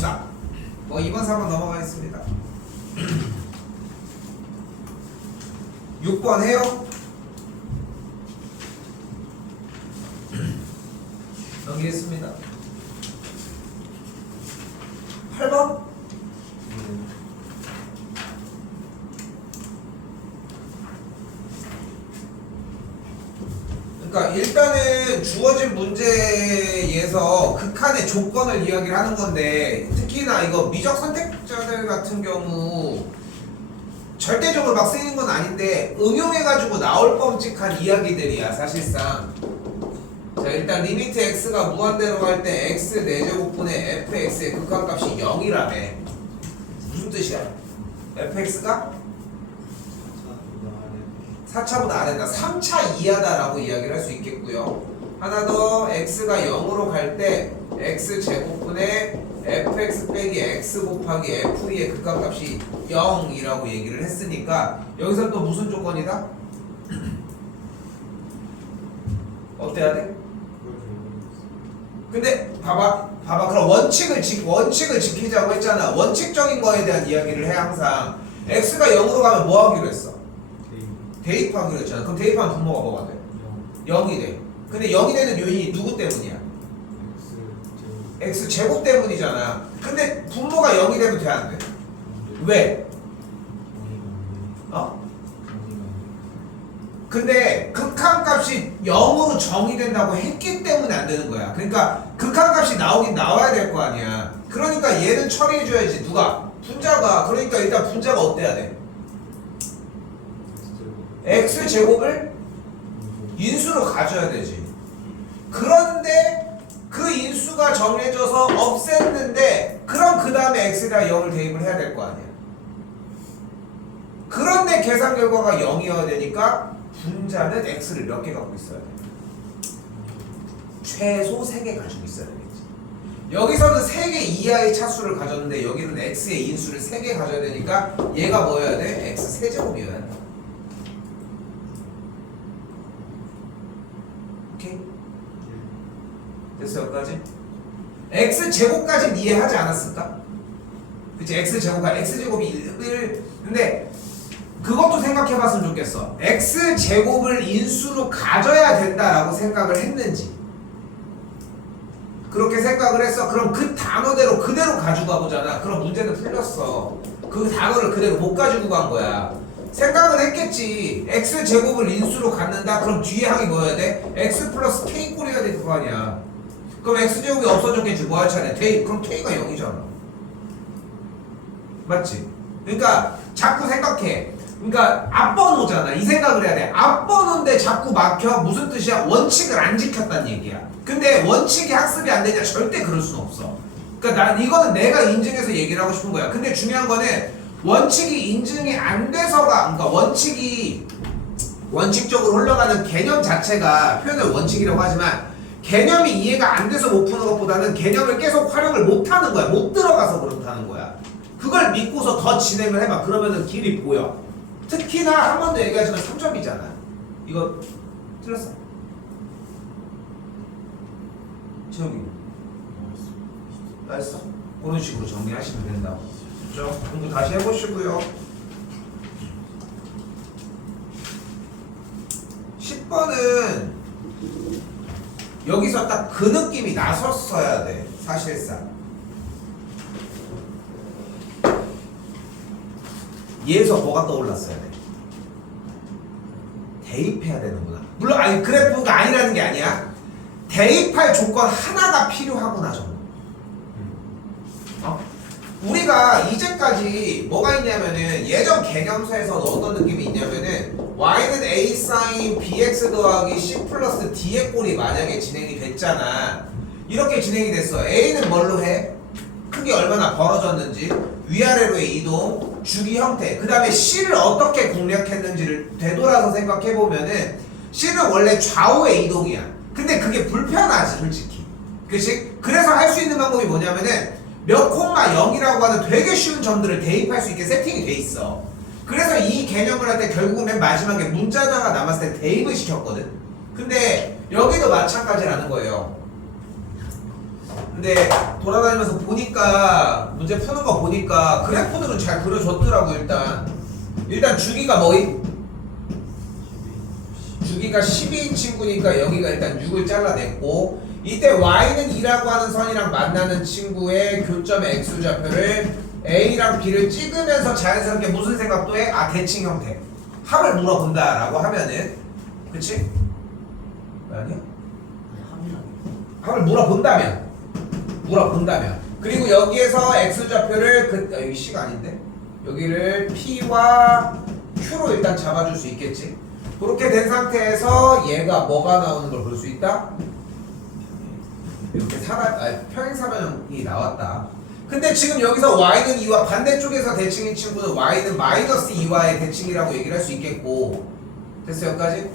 갑시다. 뭐 2번 4번 넘어가겠습니다. 6번 해요. 넘기겠습니다. 8번. 그러니까 일단은 주어진 문제에서 극한의 조건을 이야기를 하는 건데, 특히나 이거 미적 선택자들 같은 경우 절대적으로 막 쓰이는 건 아닌데 응용해가지고 나올 뻔찍한 이야기들이야 사실상. 자, 일단 리미트 x가 무한대로 갈 때 x 4제곱분의 fx의 극한값이 0이라며. 무슨 뜻이야? fx가 4차보다 아래다, 3차 이하다라고 이야기를 할 수 있겠고요. 하나 더, x가 0으로 갈 때 x제곱분의 fx 빼기 x 곱하기 f2의 극한값이 0이라고 얘기를 했으니까 여기서 또 무슨 조건이다? 어때야 돼? 근데 봐봐 그럼 원칙을 지키자고 했잖아. 원칙적인 거에 대한 이야기를 해. 항상 x가 0으로 가면 뭐 하기로 했어? 대입하기로 했잖아. 그럼 대입하면 분모가 뭐가 돼? 0이 돼. 근데 0이 되는 요인이 누구 때문이야? x제곱 때문이잖아. 근데 분모가 0이 되면 돼, 안 돼? 왜? 근데 극한값이 0으로 정의된다고 했기 때문에 안 되는 거야. 그러니까 극한값이 나오긴 나와야 될 거 아니야. 그러니까 얘는 처리해줘야지. 누가? 분자가. 그러니까 일단 분자가 어때야 돼? x제곱을 인수로 가져야 되지. 그런데 그 인수가 정해져서 없앴는데 그럼 그 다음에 x에다 0을 대입을 해야 될 거 아니야. 그런데 계산 결과가 0이어야 되니까 분자는 x를 몇 개 갖고 있어야 돼? 최소 3개 가지고 있어야 되겠지. 여기서는 3개 이하의 차수를 가졌는데 여기는 x의 인수를 3개 가져야 되니까 얘가 뭐여야 돼? x 세제곱이어야 돼. 오케이? 됐어 여기까지? x제곱까지는 이해하지 않았을까? 그치? x제곱이 1. 근데 그것도 생각해봤으면 좋겠어. x제곱을 인수로 가져야 된다라고 생각을 했는지. 그렇게 생각을 했어. 그럼 그 단어대로 그대로 가지고 가보잖아. 그럼 문제는 풀렸어. 그 단어를 그대로 못 가지고 간 거야. 생각을 했겠지. x제곱을 인수로 갖는다? 그럼 뒤에 항이 뭐여야 돼? x 플러스 k 꼴이어야 될 거 아니야. 그럼 x제곱이 없어졌겠지. 뭐 할 차례? 대입. 그럼 k가 0이잖아. 맞지? 그러니까 자꾸 생각해. 그러니까 앞번호잖아. 이 생각을 해야 돼. 앞번호인데 자꾸 막혀. 무슨 뜻이야? 원칙을 안 지켰다는 얘기야. 근데 원칙이 학습이 안 되냐? 절대 그럴 수는 없어. 그러니까 이거는 내가 인증해서 얘기를 하고 싶은 거야. 근데 중요한 거는 원칙이 인증이 안 돼서가, 그러니까 원칙적으로 흘러가는 개념 자체가 표현을 원칙이라고 하지만 개념이 이해가 안 돼서 못 푸는 것보다는 개념을 계속 활용을 못 하는 거야. 못 들어가서 그렇다는 거야. 그걸 믿고서 더 진행을 해봐. 그러면은 길이 보여. 특히나 한 번 더 얘기하지만 3점이잖아. 이거 틀렸어. 채우기. 알았어? 그런 식으로 정리하시면 된다고. 그렇죠? 공부 다시 해보시고요. 10번은 여기서 딱 그 느낌이 나섰어야 돼. 사실상. 얘에서 뭐가 떠올랐어야 돼? 대입해야 되는구나. 물론 아니 그래프가 아니라는 게 아니야. 대입할 조건 하나가 필요하구나 정도. 우리가 이제까지 뭐가 있냐면은 예전 개념서에서는 어떤 느낌이 있냐면은 y는 a sin bx 더하기 c 플러스 d의 꼴이 만약에 진행이 됐잖아. 이렇게 진행이 됐어. a는 뭘로 해? 크기 얼마나 벌어졌는지, 위아래로의 이동, 주기 형태, 그 다음에 c를 어떻게 공략했는지를 되돌아서 생각해보면은 c는 원래 좌우의 이동이야. 근데 그게 불편하지 솔직히. 그치? 그래서 할 수 있는 방법이 뭐냐면은 몇 콤마 0이라고 하는 되게 쉬운 점들을 대입할 수 있게 세팅이 돼 있어. 그래서 이 개념을 할 때 결국은 맨 마지막에 문자다가 남았을 때 대입을 시켰거든. 근데 여기도 마찬가지라는 거예요. 근데 돌아다니면서 보니까 문제 푸는 거 보니까 그래프들은 잘 그려줬더라고. 일단 주기가 뭐임? 주기가 12인 친구니까 여기가 일단 6을 잘라냈고, 이때 y는 2라고 하는 선이랑 만나는 친구의 교점의 x좌표를 a랑 b를 찍으면서 자연스럽게 무슨 생각도 해? 아, 대칭 형태. 합을 물어본다라고 하면은, 그치? 아니야? 합을 물어본다면. 그리고 여기에서 x좌표를 여기 c가 아닌데? 여기를 p와 q로 일단 잡아줄 수 있겠지? 그렇게 된 상태에서 얘가 뭐가 나오는 걸 볼 수 있다? 이렇게 평행사변형이 나왔다. 근데 지금 여기서 y는 2와 반대쪽에서 대칭인 친구는 y는 마이너스 2와의 대칭이라고 얘기를 할 수 있겠고, 됐어? 여기까지?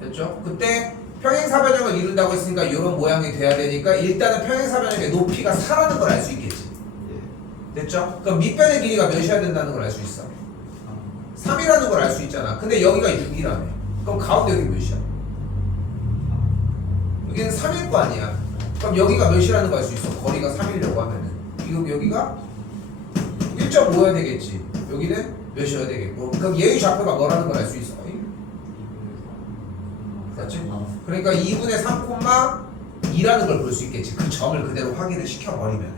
됐죠? 그때 평행사변형을 이룬다고 했으니까 이런 모양이 돼야 되니까 일단은 평행사변형의 높이가 4라는 걸 알 수 있겠지. 됐죠? 그럼 밑변의 길이가 몇이어야 된다는 걸 알 수 있어. 3이라는 걸 알 수 있잖아. 근데 여기가 6이라며. 그럼 가운데 여기 몇이야? 여기는 3일 거 아니야. 그럼 여기가 몇이라는 걸 알 수 있어. 거리가 3이려고 하면은 여기가 1.5여야 되겠지. 여기는 몇이어야 되겠고. 그럼 얘의 좌표가 뭐라는 걸 알 수 있어. 맞지? 그러니까 2분의 3,2라는 걸 볼 수 있겠지. 그 점을 그대로 확인을 시켜버리면.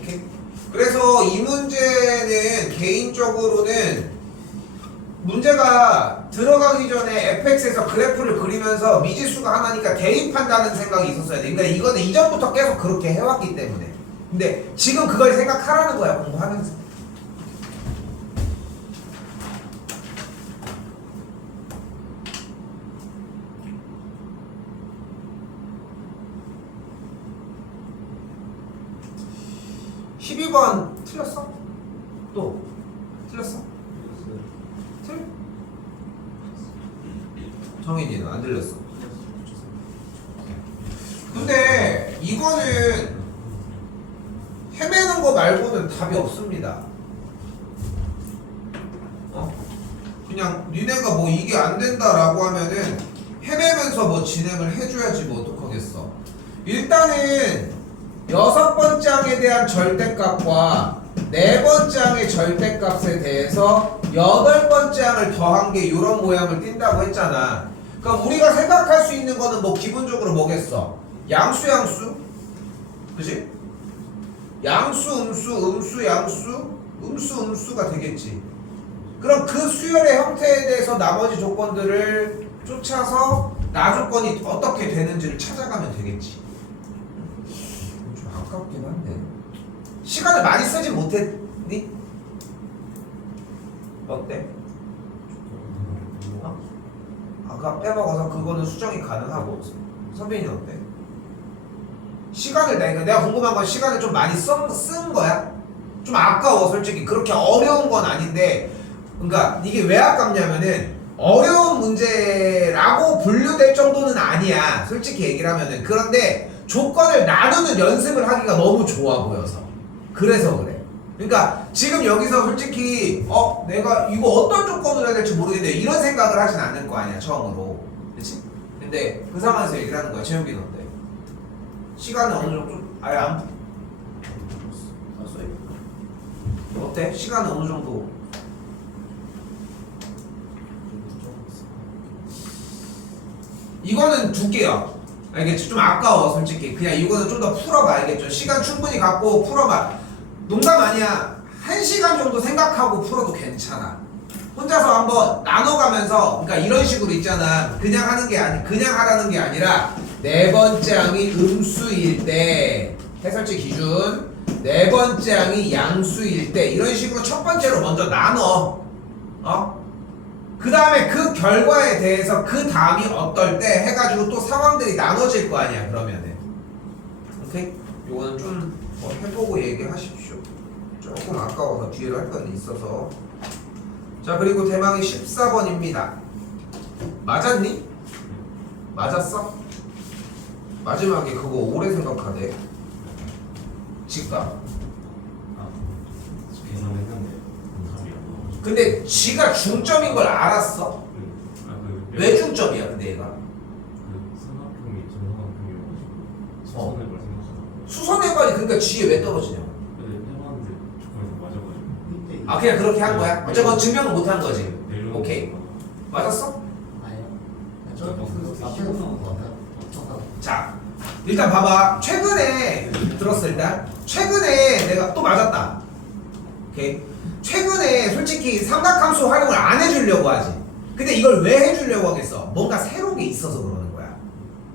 오케이? 그래서 이 문제는 개인적으로는 문제가 들어가기 전에 fx에서 그래프를 그리면서 미지수가 하나니까 대입한다는 생각이 있었어야 돼. 그러니까 이거는 이전부터 계속 그렇게 해왔기 때문에. 근데 지금 그걸 생각하라는 거야, 공부하면서. 12번 틀렸어? 또 틀렸어? 틀? 정인이는 안 들렸어. 근데 이거는 헤매는 거 말고는 답이 없습니다. 그냥 니네가 뭐 이게 안 된다라고 하면은 헤매면서 뭐 진행을 해줘야지 뭐 어떡하겠어. 일단은 6번째 항에 대한 절대값과 4번째 항의 절대값에 대해서 8번째 항을 더한 게 이런 모양을 띈다고 했잖아. 그럼 우리가 생각할 수 있는 거는 뭐 기본적으로 뭐겠어? 양수 양수? 그치? 양수 음수 음수 양수 음수 음수가 되겠지. 그럼 그 수열의 형태에 대해서 나머지 조건들을 쫓아서 나 조건이 어떻게 되는지를 찾아가면 되겠지. 좀 아깝긴 한데 시간을 많이 쓰진 못했니? 어때? 아까 빼먹어서 그거는 수정이 가능하고. 선배님 어때? 시간을 내가 궁금한 건 시간을 좀 많이 쓴 거야? 좀 아까워. 솔직히 그렇게 어려운 건 아닌데, 그러니까 이게 왜 아깝냐면은 어려운 문제라고 분류될 정도는 아니야, 솔직히 얘기를 하면은. 그런데 조건을 나누는 연습을 하기가 너무 좋아 보여서 그래서 그래. 그러니까 지금 여기서 솔직히 내가 이거 어떤 조건으로 해야 될지 모르겠는데 이런 생각을 하진 않을 거 아니야, 처음으로. 그치? 근데 그 상황에서 얘기를 하는 거야. 재욱이는 어때? 시간은 어느 정도 아예 안 어때? 시간은 어느 정도? 이거는 두 개야. 알겠지? 좀 아까워 솔직히. 그냥 이거는 좀 더 풀어봐. 알겠죠? 시간 충분히 갖고 풀어봐. 농담 아니야. 1시간 정도 생각하고 풀어도 괜찮아. 혼자서 한번 나눠가면서, 그러니까 이런 식으로 있잖아. 그냥 하라는 게 아니라 4번째 항이 음수일 때 해설지 기준, 4번째 항이 양수일 때 이런 식으로 첫 번째로 먼저 나눠. 그 다음에 그 결과에 대해서 그 다음이 어떨 때 해가지고 또 상황들이 나눠질 거 아니야, 그러면은. 오케이? 요거는 좀 뭐 해보고 얘기하십시오. 조금 아까워서 뒤로 할 건 있어서. 자, 그리고 대망이 14번입니다. 맞았니? 맞았어? 마지막에 그거 오래 생각하대. 지가. 근데 지가 중점인 걸 알았어? 왜 중점이야 근데 얘가? 삼각형이 정삼각형이어가지고 수선해볼 생각하다가 수선해봐야 그러니까 G에 왜 떨어지냐고. 해봤는데 조건에서 맞아가지고 아 그냥 그렇게 한 거야? 어쨌건 증명은 못 한 거지. 내려놓은 오케이. 거다가 맞았어? 아니요. 저 앞에서 나온 것 같아요. 자 일단 봐봐. 최근에 들었어 일단. 최근에 내가 또 맞았다. 오케이. 최근에 솔직히 삼각함수 활용을 안 해주려고 하지. 근데 이걸 왜 해주려고 하겠어? 뭔가 새로운 게 있어서 그러는 거야.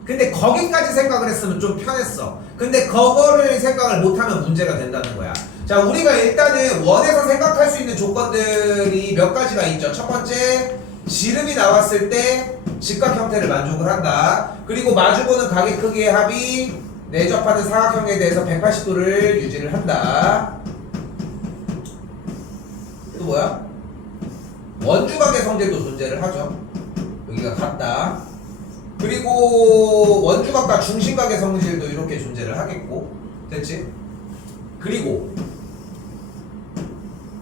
근데 거기까지 생각을 했으면 좀 편했어. 근데 그거를 생각을 못하면 문제가 된다는 거야. 자 우리가 일단은 원에서 생각할 수 있는 조건들이 몇 가지가 있죠. 첫 번째 지름이 나왔을 때 직각 형태를 만족을 한다. 그리고 마주보는 각의 크기의 합이 내접하는 사각형에 대해서 180도를 유지를 한다. 또 뭐야? 원주각의 성질도 존재를 하죠. 여기가 같다. 그리고 원주각과 중심각의 성질도 이렇게 존재를 하겠고. 됐지? 그리고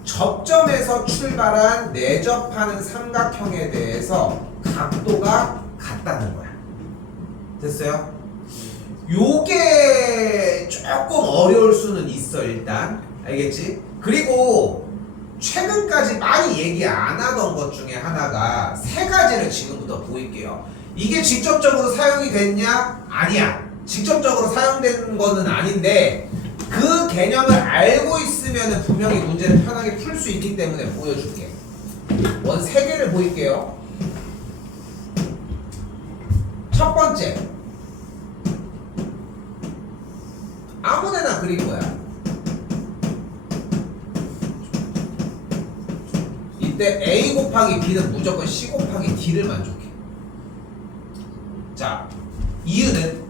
접점에서 출발한 내접하는 삼각형에 대해서 각도가 같다는 거야. 됐어요? 요게 조금 어려울 수는 있어 일단. 알겠지? 그리고 최근까지 많이 얘기 안 하던 것 중에 하나가 세 가지를 지금부터 보일게요. 이게 직접적으로 사용이 됐냐? 아니야. 직접적으로 사용된 거는 아닌데 그 개념을 알고 있으면 분명히 문제를 편하게 풀 수 있기 때문에 보여줄게. 원 세 개를 보일게요. 첫 번째, 아무데나 그린 거야. 이때 A 곱하기 B는 무조건 C 곱하기 D를 만족해. 자, 이유는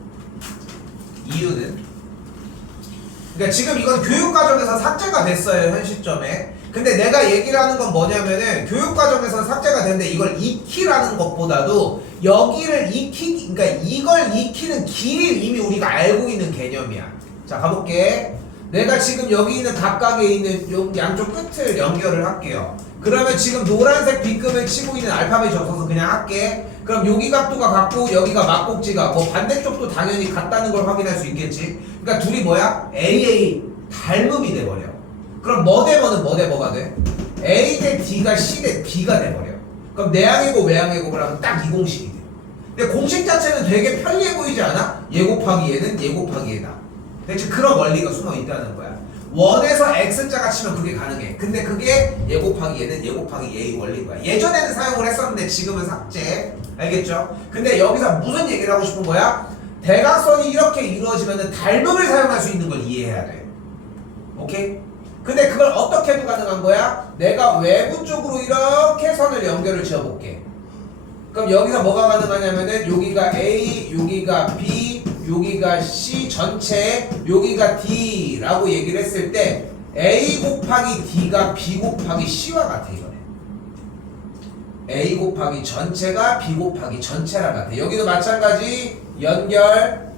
그러니까 지금 이건 교육과정에서 삭제가 됐어요 현 시점에. 근데 내가 얘기를 하는 건 뭐냐면은 교육과정에서 삭제가 됐는데 이걸 익히라는 것보다도 여기를 그러니까 이걸 익히는 길이 이미 우리가 알고 있는 개념이야. 자 가볼게. 내가 지금 여기 있는 각각에 있는 양쪽 끝을 연결을 할게요. 그러면 지금 노란색 B급을 치고 있는 알파벳이 없어서 그냥 할게. 그럼 여기 각도가 같고 여기가 막꼭지가 뭐 반대쪽도 당연히 같다는 걸 확인할 수 있겠지. 그러니까 둘이 뭐야? AA 닮음이 돼버려. 그럼 뭐 대 뭐는 뭐 대 뭐가 돼? A 대 D가 C 대 B가 돼버려. 그럼 내항의 곱 외항의 곱을 하면 딱 이 공식이 돼. 근데 공식 자체는 되게 편리해 보이지 않아? 얘 곱하기 얘는 얘 곱하기 얘다. 대체 그런 원리가 숨어 있다는 거야. 원에서 X자가 치면 그게 가능해. 근데 그게 얘 곱하기 얘는 얘 곱하기 얘의 원리인 거야. 예전에는 사용을 했었는데 지금은 삭제. 알겠죠? 근데 여기서 무슨 얘기를 하고 싶은 거야? 대각선이 이렇게 이루어지면 닮음을 사용할 수 있는 걸 이해해야 돼. 오케이? 근데 그걸 어떻게 해도 가능한 거야? 내가 외부 쪽으로 이렇게 선을 연결을 지어볼게. 그럼 여기서 뭐가 가능하냐면은 여기가 A, 여기가 B, 여기가 C 전체, 여기가 D라고 얘기를 했을 때 A 곱하기 D가 B 곱하기 C와 같아 이거네. A 곱하기 전체가 B 곱하기 전체랑 같아. 여기도 마찬가지 연결.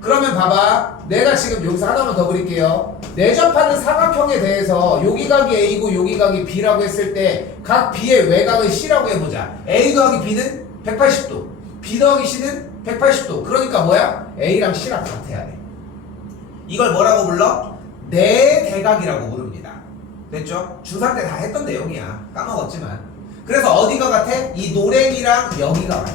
그러면 봐봐. 내가 지금 여기서 하나만 더 그릴게요. 내접하는 사각형에 대해서 여기 각이 A고 여기 각이 B라고 했을 때 각 B의 외곽을 C라고 해보자. A 더하기 B는 180도, B 더하기 C는 180도. 그러니까 뭐야? A랑 C랑 같아야 돼. 이걸 뭐라고 불러? 내대각이라고 부릅니다. 됐죠? 중3 때 다 했던 내용이야. 까먹었지만. 그래서 어디가 같아? 이 노랭이랑 여기가 같아.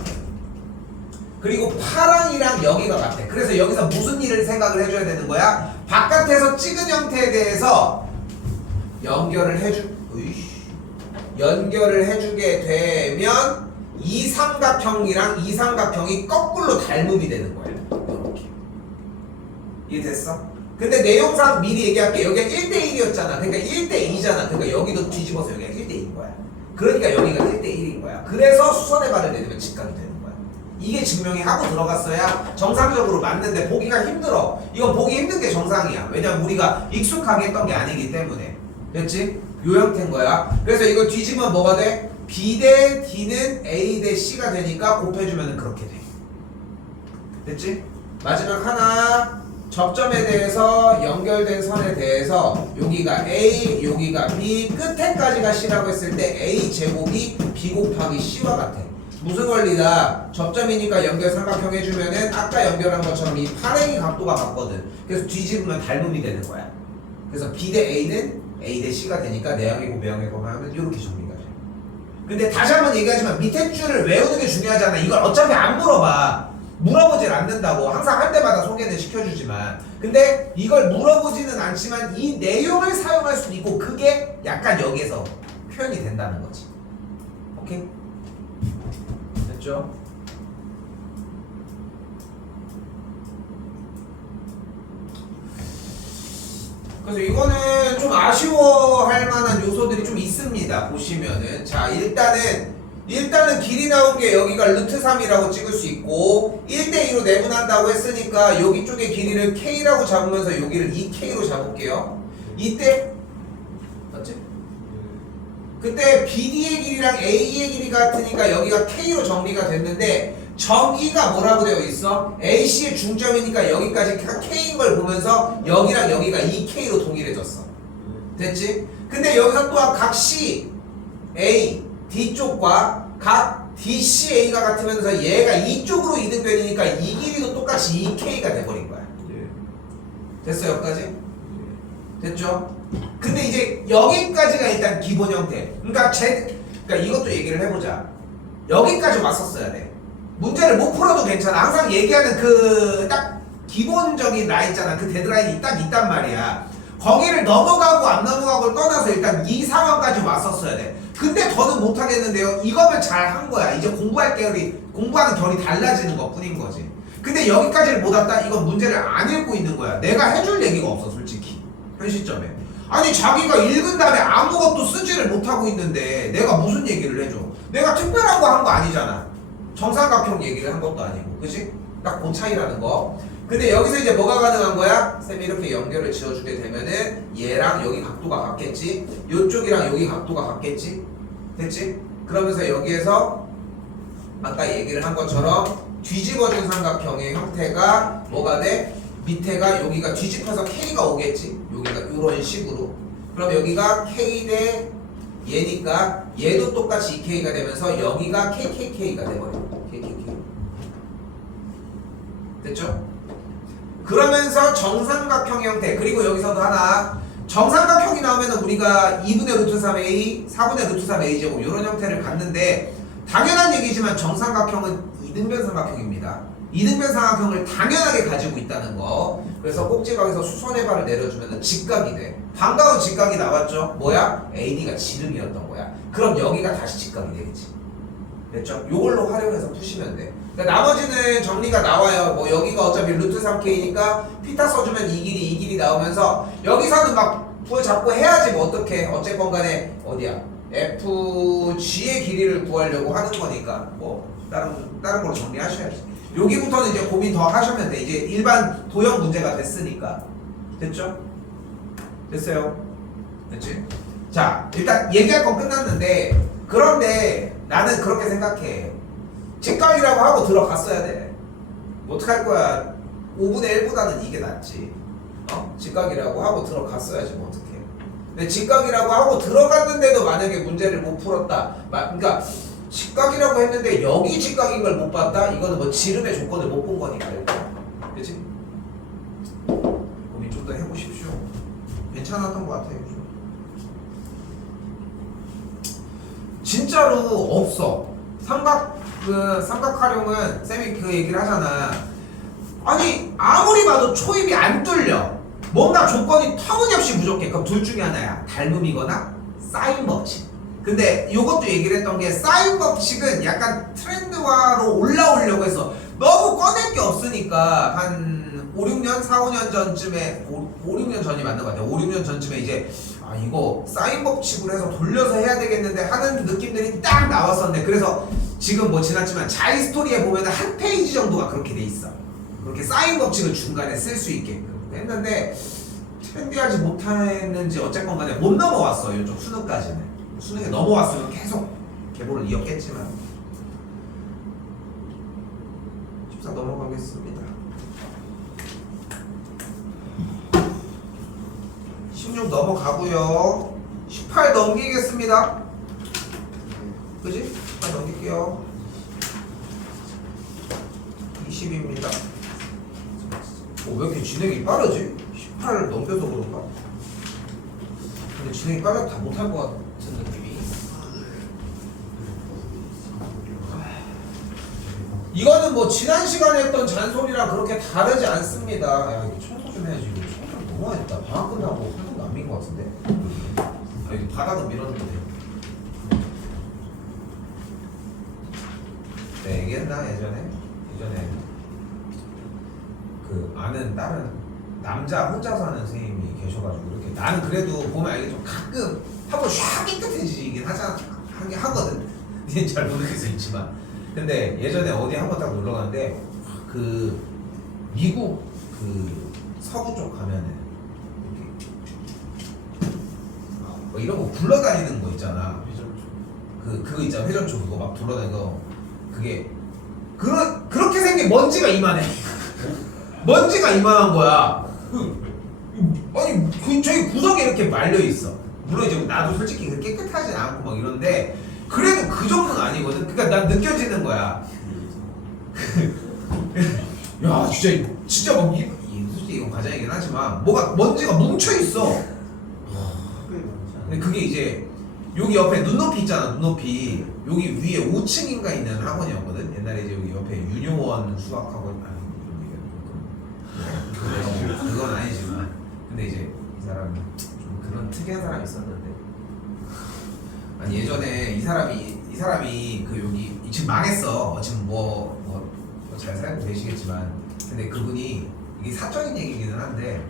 그리고 파랑이랑 여기가 같아. 그래서 여기서 무슨 일을 생각을 해줘야 되는 거야? 바깥에서 찍은 형태에 대해서 연결을 해주게 되면 이 삼각형이랑 이 삼각형이 거꾸로 닮음이 되는 거야. 이렇게. 이해됐어? 근데 내용상 미리 얘기할게. 여기가 1대1이었잖아. 그러니까 1대2잖아. 그러니까 여기도 뒤집어서 여기가 1대2인 거야. 그러니까 여기가 1대1인 거야. 그래서 수선의 발을 내리면 직각이 되는 거야. 이게 증명이 하고 들어갔어야 정상적으로 맞는데 보기가 힘들어. 이건 보기 힘든 게 정상이야. 왜냐면 우리가 익숙하게 했던 게 아니기 때문에. 됐지? 요 형태인 거야. 그래서 이거 뒤집으면 뭐가 돼? B 대 D는 A 대 C가 되니까 곱해주면 그렇게 돼. 됐지? 마지막 하나. 접점에 대해서 연결된 선에 대해서 여기가 A, 여기가 B, 끝에까지가 C라고 했을 때 A 제곱이 B 곱하기 C와 같아. 무슨 원리다? 접점이니까 연결 삼각형 해주면은 아까 연결한 것처럼 이 파랭이 각도가 같거든. 그래서 뒤집으면 닮음이 되는 거야. 그래서 B 대 A는 A 대 C가 되니까 내항이고 매항이고 하면 이렇게 정리가 돼. 근데 다시 한번 얘기하지만 밑에 줄을 외우는 게 중요하잖아. 이걸 어차피 안 물어봐. 물어보질 않는다고. 항상 할 때마다 소개는 시켜주지만. 근데 이걸 물어보지는 않지만 이 내용을 사용할 수도 있고 그게 약간 여기에서 표현이 된다는 거지. 오케이? 됐죠? 그래서 이거는 좀 아쉬워할 만한 요소들이 좀 있습니다. 보시면은 자 일단은 길이 나온 게 여기가 루트 3이라고 찍을 수 있고 1대2로 내분한다고 했으니까 여기 쪽의 길이를 K라고 잡으면서 여기를 2K로 잡을게요. 이때 맞지? 그때 BD의 길이랑 AE의 길이 같으니까 여기가 K로 정리가 됐는데 정의가 뭐라고 되어 있어? AC의 중점이니까 여기까지 K인 걸 보면서 여기랑 여기가 2K로 동일해졌어. 됐지? 근데 여기서 또한 각 C, A, D쪽과 각 DCA가 같으면서 얘가 이쪽으로 이등변이니까 이 길이도 똑같이 2K가 돼버린 거야. 됐어 여기까지? 됐죠? 근데 이제 여기까지가 일단 기본 형태. 그러니까 이것도 얘기를 해보자. 여기까지 왔었어야 돼. 문제를 못 풀어도 괜찮아. 항상 얘기하는 그 딱 기본적인 라인 있잖아. 그 데드라인이 딱 있단 말이야. 거기를 넘어가고 안 넘어가고를 떠나서 일단 이 상황까지 왔었어야 돼. 근데 더는 못하겠는데요. 이거면 잘 한 거야. 이제 공부하는 결이 달라지는 것 뿐인 거지. 근데 여기까지를 못 왔다? 이건 문제를 안 읽고 있는 거야. 내가 해줄 얘기가 없어 솔직히. 현 시점에. 아니 자기가 읽은 다음에 아무것도 쓰지를 못하고 있는데 내가 무슨 얘기를 해줘. 내가 특별한 거 한 거 아니잖아. 정삼각형 얘기를 한 것도 아니고. 그치? 딱 그 차이라는 거. 근데 여기서 이제 뭐가 가능한 거야? 쌤이 이렇게 연결을 지어주게 되면은 얘랑 여기 각도가 같겠지? 요쪽이랑 여기 각도가 같겠지? 됐지? 그러면서 여기에서 아까 얘기를 한 것처럼 뒤집어진 삼각형의 형태가 뭐가 돼? 밑에가 여기가 뒤집혀서 K가 오겠지? 여기가 이런 식으로. 그럼 여기가 K 대 얘니까 얘도 똑같이 2K가 되면서 여기가 KKK가 돼버려. KKK. 됐죠? 그러면서 정삼각형 형태. 그리고 여기서도 하나. 정삼각형이 나오면은 우리가 2분의 루트 3A, 4분의 루트 3A 제곱 이런 형태를 갖는데 당연한 얘기지만 정삼각형은 이등변 삼각형입니다. 이등변 삼각형을 당연하게 가지고 있다는 거. 그래서 꼭지각에서 수선의 발을 내려주면 직각이 돼. 반가운 직각이 나왔죠? 뭐야? AD가 지름이었던 거야. 그럼 여기가 다시 직각이 되겠지. 됐죠? 요걸로 활용해서 푸시면 돼. 그러니까 나머지는 정리가 나와요. 뭐 여기가 어차피 루트 3K니까 피타 써주면 이 길이 나오면서 여기서는 막 부여잡고 해야지 뭐 어떡해. 어쨌건 간에 어디야? FG의 길이를 구하려고 하는 거니까 뭐 다른 걸로 정리하셔야지. 여기부터는 이제 고민 더 하시면 돼. 이제 일반 도형 문제가 됐으니까. 됐죠? 됐어요? 됐지? 자, 일단 얘기할 건 끝났는데 그런데 나는 그렇게 생각해. 직각이라고 하고 들어갔어야 돼. 어떡할 거야? 5분의 1보다는 이게 낫지. 직각이라고 하고 들어갔어야지 뭐 어떡해. 근데 직각이라고 하고 들어갔는데도 만약에 문제를 못 풀었다. 그러니까 직각이라고 했는데 여기 직각인 걸 못 봤다? 이거는 뭐 지름의 조건을 못 본 거니까. 그치? 고민 좀 더 해보십시오. 괜찮았던 것 같아요. 진짜로 없어. 삼각활용은 쌤이 그 얘기를 하잖아. 아니 아무리 봐도 초입이 안 뚫려. 뭔가 조건이 터무니없이 부족해. 그럼 둘 중에 하나야. 닮음이거나 사인 법칙. 근데 이것도 얘기를 했던 게 사인 법칙은 약간 트렌드화로 올라오려고 해서 너무 꺼낼 게 없으니까 한 5, 6년, 4, 5년 전쯤에 5, 6년 전이 맞는 것 같아요. 5, 6년 전쯤에 이제 이거 사인 법칙으로 해서 돌려서 해야 되겠는데 하는 느낌들이 딱 나왔었는데 그래서 지금 뭐 지났지만 자이스토리에 보면 한 페이지 정도가 그렇게 돼 있어. 그렇게 사인 법칙을 중간에 쓸 수 있게끔 했는데 트렌디하지 못했는지 어쨌건 간에 못 넘어왔어. 이쪽 수능까지는. 수능에 넘어왔으면 계속 계보를 이었겠지만 14 넘어가겠습니다. 16 넘어가고요. 18 넘기겠습니다. 그지? 18 넘길게요. 20입니다. 왜 이렇게 진행이 빠르지? 18 넘겨서 그런가? 근데 진행이 빨라도 다 못할 것 같은 느낌이. 이거는 뭐 지난 시간에 했던 잔소리랑 그렇게 다르지 않습니다. 야 이거 청소 좀 해야지. 이거 청소 너무 했다. 방학 끝나고 한 번도 안 민 것 같은데. 아 이거 바닥은 밀었는데. 네 얘기했나 예전에 그 아는 다른 남자 혼자 사는 선생님이 계셔가지고 이렇게 나는 그래도 보면 알게 좀 가끔 한번 샥 깨끗해지긴 하거든. 니는 잘 모르겠어 있지만. 근데 예전에 어디 한번 딱 놀러 갔는데 그 미국 그 서부 쪽 가면은 이렇게 뭐 이런 거 굴러다니는 거 있잖아. 그거 있잖아. 회전초 그거 막 돌아다니는 거. 그게 그렇게 생긴 먼지가 이만해. 먼지가 이만한 거야. 아니 저기 구석에 이렇게 말려 있어. 물론 이제 나도 솔직히 깨끗하진 않고 막 이런데 그래도 그 정도는 아니거든. 그러니까 난 느껴지는 거야. 야 진짜 막 솔직히 이건 과장이긴 하지만 뭐가 먼지가 뭉쳐 있어. 근데 그게 이제 여기 옆에 눈높이 있잖아. 눈높이 여기 위에 5층인가 있는 학원이었거든. 옛날에 이제 여기 옆에 윤효원 수학학원 그건 아니지만 근데 이제 이 사람이 좀 그런 특이한 사람이 있었는데 아니 예전에 이 사람이 그 여기 지금 망했어. 지금 뭐 잘 살고 계시겠지만 근데 그분이 이게 사적인 얘기기는 한데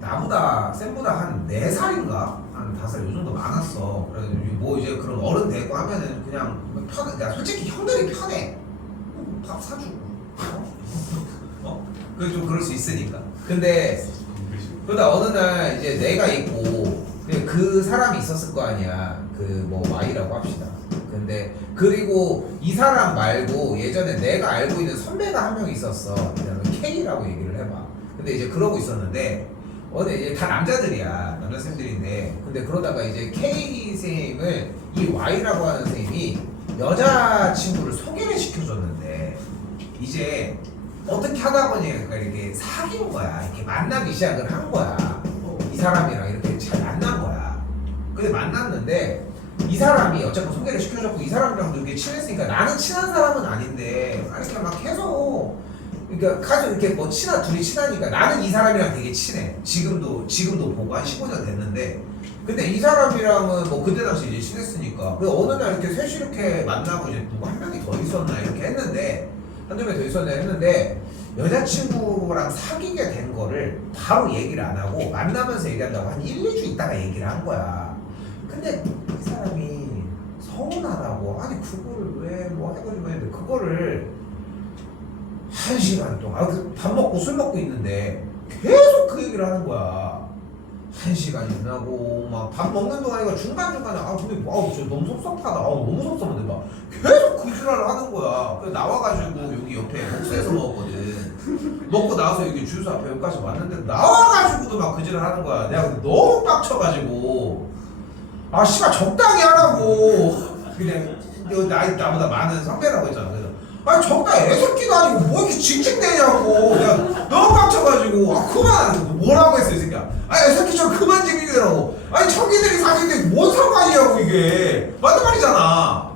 나보다 쌤보다 한 4살인가 한 5살 요 정도 많았어. 그래서 뭐 이제 그런 어른 되고 하면은 그냥 그러니까 솔직히 형들이 편해. 밥 사주고 그 좀 그럴 수 있으니까. 근데 그러다 어느 날 이제 내가 있고 그 사람이 있었을 거 아니야. 그 뭐 Y라고 합시다. 근데 그리고 이 사람 말고 예전에 내가 알고 있는 선배가 한 명 있었어. K라고 얘기를 해봐. 근데 이제 그러고 있었는데 근데 이제 다 남자들이야. 남자쌤들인데 근데 그러다가 이제 K 선생님을 이 Y라고 하는 선생님이 여자친구를 소개를 시켜줬는데 이제 어떻게 하다 보니까 이렇게 사귄 거야. 이렇게 만나기 시작을 한 거야. 이 사람이랑 이렇게 잘 만난 거야. 근데 만났는데 이 사람이 어쨌든 소개를 시켜줬고 이 사람이랑도 이렇게 친했으니까 나는 친한 사람은 아닌데 이렇게 막 계속 그러니까 가족 이렇게 뭐 둘이 친하니까 나는 이 사람이랑 되게 친해. 지금도 보고 한 15년 됐는데 근데 이 사람이랑은 뭐 그때 당시 이제 친했으니까 그 어느 날 이렇게 셋이 이렇게 만나고 이제 누구 한 명이 더 있었나 이렇게 했는데 한두 명 더 있었나 했는데 여자친구랑 사귀게 된 거를 바로 얘기를 안 하고 만나면서 얘기한다고 한 1, 2주 있다가 얘기를 한 거야. 근데 이 사람이 서운하다고 아니 그거를 왜 뭐 해가지고 했는데 그거를 1시간 동안 밥 먹고 술 먹고 있는데 계속 그 얘기를 하는 거야. 1시간이 지나고 막 밥 먹는 동안이가 중간중간에 근데 저 너무 섭섭하다. 너무 섭섭한데 막 계속 그 지랄을 하는 거야. 그래서 나와가지고 여기 옆에 복수에서 먹었거든. 먹고 나와서 여기 주유소 앞에 여기까지 왔는데 나와가지고도 막 그 지랄 하는 거야. 내가 근데 너무 빡쳐가지고 씨발 적당히 하라고. 그냥 나보다 많은 선배라고 했잖아. 그래서 적당히 애새끼도 아니고 뭐 이렇게 징징대냐고. 내가 너무 빡쳐가지고 그만. 뭐라고 했어 이 새끼야. 애새끼 좀 그만 징징대라고. 청기들이 사귀는데 뭔 상관이냐고 이게. 맞는 말이잖아.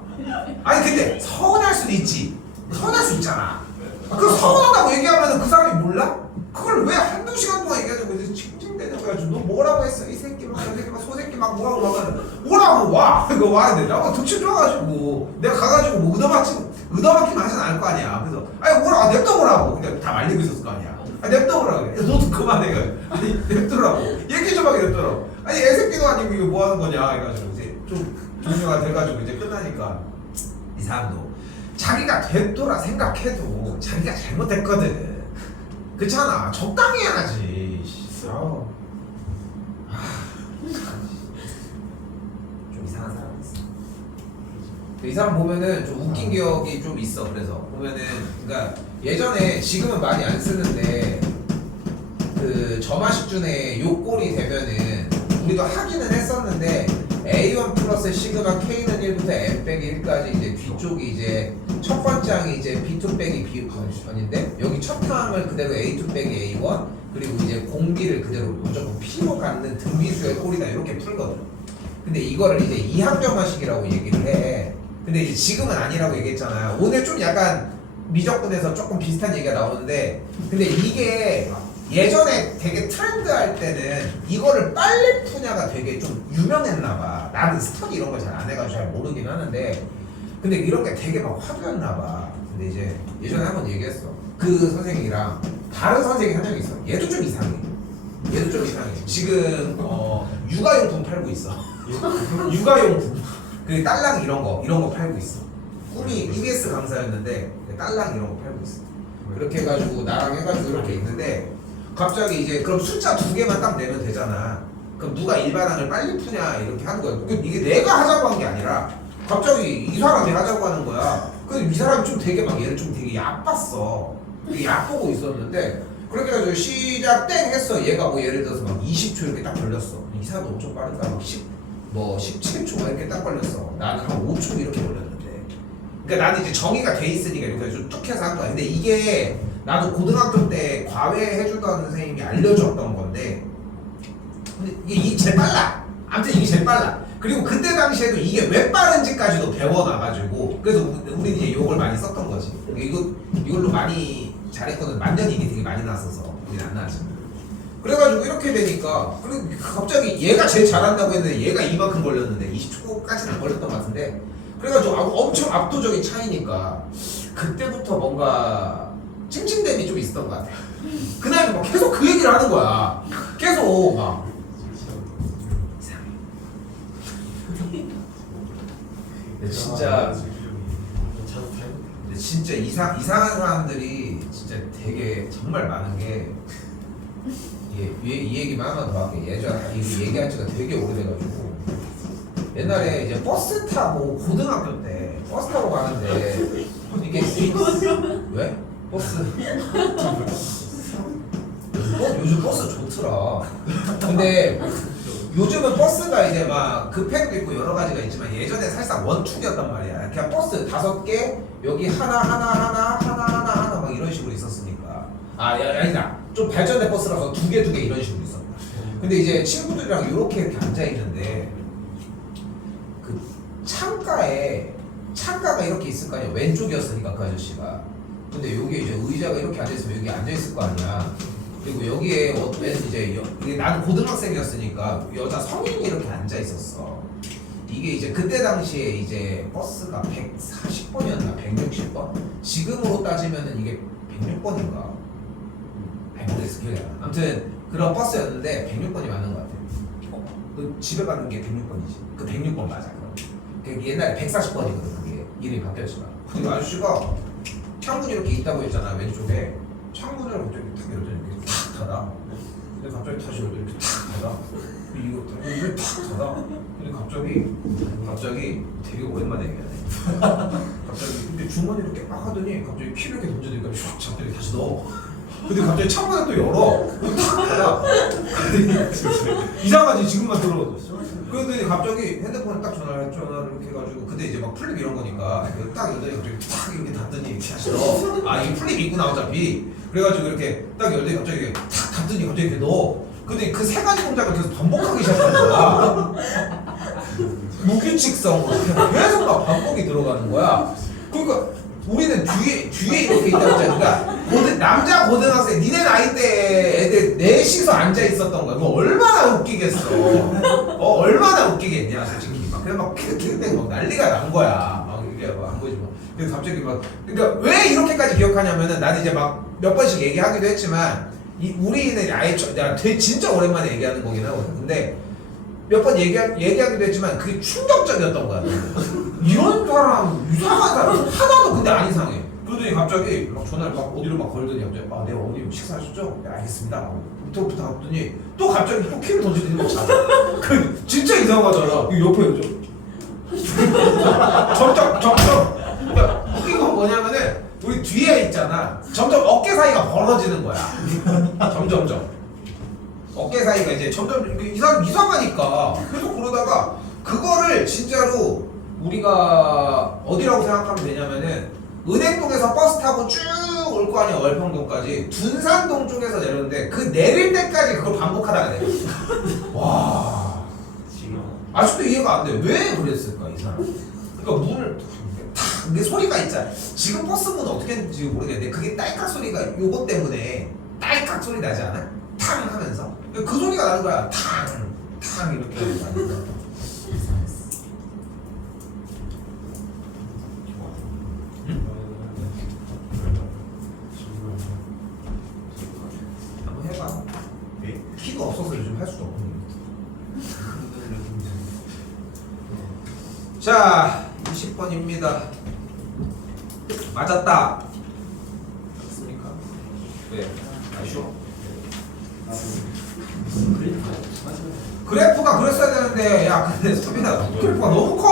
근데 서운할 수도 있지. 서운할 수 있잖아. 그 서운하다고 얘기하면 그 사람이 몰라? 그걸 왜 한두 시간 동안 얘기하자고 이제 징징대는 거야. 너 뭐라고 했어? 이 새끼 막 저 새끼 막 소새끼 막 뭐라고 오라고 와. 이거 와는데 나가 득실 좋아가지고 내가 가가지고 뭐 의도박히면 하진 않을 거 아니야. 그래서 오라고 냅둬보라고. 근데 다 말리고 있었을 거 아니야. 냅둬보라고. 너도 그만해. 냅두라고. 얘기 좀 하게 냅두라고. 애새끼도 아니고 이거 뭐 하는 거냐 해가지고 이제 좀 종료가 돼가지고 이제 끝나니까 이 사람도 자기가 됐더라 생각해도 자기가 잘못했거든. 그렇잖아. 적당히 해야지. 좀 이상한 사람 있어. 이 사람 보면은 좀 웃긴 기억이 좀 있어. 그래서 보면은 그러니까 예전에 지금은 많이 안 쓰는데 그 점화식준에 요 꼴이 되면은 우리도 하기는 했었는데 A1 플러스 시그마 K는 1부터 M 빼기 1까지 이제 뒤쪽이 이제 첫 번째 항이 이제 B2 빼기 B1인데 여기 첫 항을 그대로 A2 빼기 A1 그리고 이제 공비를 그대로 무조건 P로 갖는 등비수의 꼴이다 이렇게 풀거든. 근데 이거를 이제 이항정화식이라고 얘기를 해. 근데 이제 지금은 아니라고 얘기했잖아요. 오늘 좀 약간 미적분에서 조금 비슷한 얘기가 나오는데 근데 이게 예전에 되게 트렌드 할 때는 이거를 빨리 푸냐가 되게 좀 유명했나 봐. 나는 스터디 이런 걸 잘 안 해가지고 잘 모르긴 하는데 근데 이런 게 되게 막 화두였나 봐. 근데 이제 예전에 한번 얘기했어. 그 선생님이랑 다른 선생님이 한 적이 있어. 얘도 좀 이상해. 얘도 좀 이상해. 지금 육아용품 팔고 있어. 육아용품. 그 딸랑 이런 거 팔고 있어. 꿈이 EBS 강사였는데 딸랑 이런 거 팔고 있어. 그렇게 해가지고 나랑 해가지고 이렇게 있는데 갑자기 이제 그럼 숫자 2개만 딱 내면 되잖아. 그럼 누가 일반항을 빨리 푸냐 이렇게 하는 거야. 이게 내가 하자고 한 게 아니라 갑자기 이 사람이 하자고 하는 거야. 근데 이 사람이 좀 되게 막 얘를 좀 되게 얕봤어. 되게 얕보고 있었는데 그렇게 해가지고 시작 땡 했어. 얘가 뭐 예를 들어서 막 20초 이렇게 딱 걸렸어. 이 사람도 엄청 빠르다. 막 17초 이렇게 딱 걸렸어. 나는 한 5초 이렇게 걸렸는데. 그러니까 나는 이제 정의가 돼 있으니까 이렇게 좀 뚝 해서 한 거야. 근데 이게 나도 고등학교 때 과외해주던 선생님이 알려줬던 건데 근데 이게 제일 빨라. 아무튼 이게 제일 빨라. 그리고 그때 당시에도 이게 왜 빠른지까지도 배워놔가지고 그래서 우리는 이제 욕을 많이 썼던 거지. 이걸로 많이 잘했거든. 만년이 이게 되게 많이 났어서 우리는 안 나왔지. 그래가지고 이렇게 되니까 그리고 갑자기 얘가 제일 잘한다고 했는데 얘가 이만큼 걸렸는데 20초까지는 안 걸렸던 것 같은데 그래가지고 엄청 압도적인 차이니까 그때부터 뭔가 칭칭됨이 좀 있었던 것 같아요. 그날 막 계속 그 얘기를 하는 거야. 계속 막 근데 진짜 이상한 사람들이 진짜 되게 정말 많은 게 이 얘기만 하나 더 할게. 예전에 이 얘기한 지가 되게 오래돼가지고 옛날에 이제 버스 타고 고등학교 때 버스 타고 가는데 이게 왜? 버스 요즘 버스 좋더라. 근데 요즘은 버스가 이제 막 급행도 있고 여러 가지가 있지만 예전에 사실상 원투였단 말이야. 그냥 버스 5개 여기 하나 막 이런 식으로 있었으니까. 아니다. 좀 발전된 버스라서 2개 이런 식으로 있었다. 근데 이제 친구들이랑 이렇게 앉아 있는데 그 창가가 이렇게 있을 거 아니야. 왼쪽이었으니까 그 아저씨가. 근데 여기 이제 의자가 이렇게 앉아 있으면 여기 앉아 있을 거 아니야. 그리고 여기에 이제 나는 고등학생이었으니까 여자 성인이 이렇게 앉아 있었어. 이게 이제 그때 당시에 이제 버스가 140번이었나 160번? 지금으로 따지면은 이게 106번인가? 모르겠어 기억이 안 나. 아무튼 그런 버스였는데 106번이 맞는 것 같아. 그 집에 가는 게 106번이지. 그 106번 맞아. 그 옛날에 140번이거든 그게 이름이 바뀌었지만. 그 아저씨가 창문이 이렇게 있다고 했잖아 왼쪽에. 창문을 갑자기 탁 열더니 이렇게 탁 닫아. 근데 갑자기 다시 열더니 이렇게 탁 닫아. 이거 이렇게 탁 닫아. 근데 갑자기 되게 오랜만에 얘기하네. 갑자기 근데 주머니 이렇게 막 하더니 갑자기 키를 이렇게 던져니까 슉 잡더니 다시 넣어. 근데 갑자기 창문을 또 열어. 탁 닫아. 이상하지 지금만 들어. 그런데 갑자기 핸드폰에 딱 전화를 이렇게 해가지고 근데 이제 막 플립 이런 거니까 딱 열더니 갑자기 탁 이렇게 닫더니 이렇게 다시 넣어. 아 이게 플립이 있구나 어차피. 그래가지고 이렇게 딱 열더니 갑자기 이렇게 탁 닫더니 갑자기 이렇게 넣어. 근데 그 세 가지 동작을 계속 반복하기 시작하는 거야. 무규칙성으로 계속 막 반복이 들어가는 거야. 그러니까 우리는 뒤에 이렇게 있다고 했잖아. 그러니까 남자 고등학생 니네 나이 때 애들 넷이서 앉아 있었던 거야. 뭐 얼마나 웃기겠어. 얼마나 웃기겠냐 솔직히. 막 그래 막 키득키득 막 난리가 난 거야. 막 이게 막 안 보이지만. 그래서 갑자기 막 그러니까 왜 이렇게까지 기억하냐면은 나는 이제 막 몇 번씩 얘기하기도 했지만 우리는 아예 내가 진짜 오랜만에 얘기하는 거긴 하거든. 근데 몇 번 얘기하기도 했지만 그게 충격적이었던 거야. 이런 사람 이상한 사람 하나도 근데 안 이상해. 그러더니 갑자기 막 전화를 막 어디로 막 걸더니 갑자기 네 어머님 식사하셨죠? 네 알겠습니다. 부터 갔더니 또 갑자기 또 키를 던지더니 막 자자. 그 진짜 이상하잖아. 이 옆에 여자. 점점. 그러니까 웃긴 건 뭐냐면은 우리 뒤에 있잖아. 점점 어깨 사이가 벌어지는 거야. 점점. 어깨 사이가 이제 점점 이상하니까 계속 그러다가 그거 우리가 어디라고 생각하면 되냐면은 은행동에서 버스 타고 쭉 올 거 아니야 월평동까지 둔산동 쪽에서 내렸는데 그 내릴 때까지 그걸 반복하다가 내렸어. 와 지금 아직도 이해가 안 돼. 왜 그랬을까 이 사람? 그러니까 문을 탁 이게 소리가 있잖아. 지금 버스 문 어떻게 했는지 모르겠는데 그게 딸깍 소리가 요거 때문에 딸깍 소리 나지 않아? 탕 하면서 그 소리가 나는 거야. 탕 이렇게 나는 거야. 한번 해봐. 네? 키가 없어서 요즘 할 수도 없고. 자, 20번입니다. 맞았다. 맞습니까? 네. 아쉬워. 그래프가 그랬어야 되는데, 야, 근데 소빈아, 그래프가 너무 커!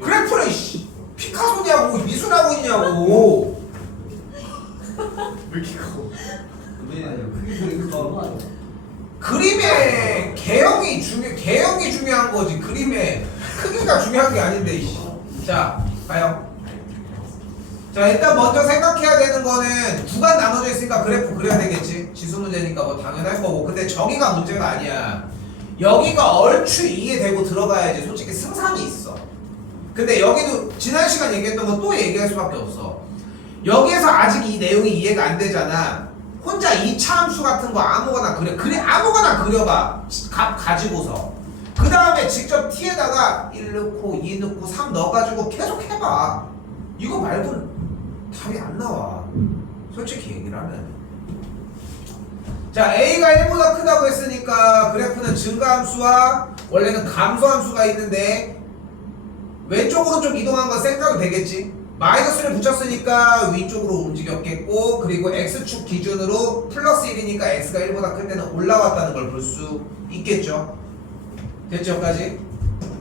그래프는, 씨, 피카소냐고, 미술하고 있냐고. 왜 이렇게 커? 그림의 개형이 중요한 거지. 그림의 크기가 중요한 게 아닌데. 이씨. 자, 가요. 자, 일단 먼저 생각해야 되는 거는 구간 나눠져 있으니까 그래프 그려야 되겠지. 지수 문제니까 뭐 당연할 거고. 근데 저기가 문제가 아니야. 여기가 얼추 이해되고 들어가야지. 솔직히 승산이 있어. 근데 여기도 지난 시간 얘기했던 거 또 얘기할 수밖에 없어. 여기에서 아직 이 내용이 이해가 안 되잖아. 혼자 이차함수 같은 거 아무거나 그래 아무거나 그려봐. 값 가지고서 그 다음에 직접 t에다가 1 넣고 2 넣고 3 넣어가지고 계속 해봐. 이거 말고는 답이 안 나와, 솔직히 얘기를 하면. 자, a가 1보다 크다고 했으니까 그래프는 증가함수와 원래는 감소함수가 있는데 왼쪽 오른쪽 이동한 건 쌩까도 되겠지. 마이너스를 붙였으니까 위쪽으로 움직였겠고, 그리고 x축 기준으로 플러스 1이니까 x가 1보다 클 때는 올라왔다는 걸 볼 수 있겠죠. 됐죠? 여기까지?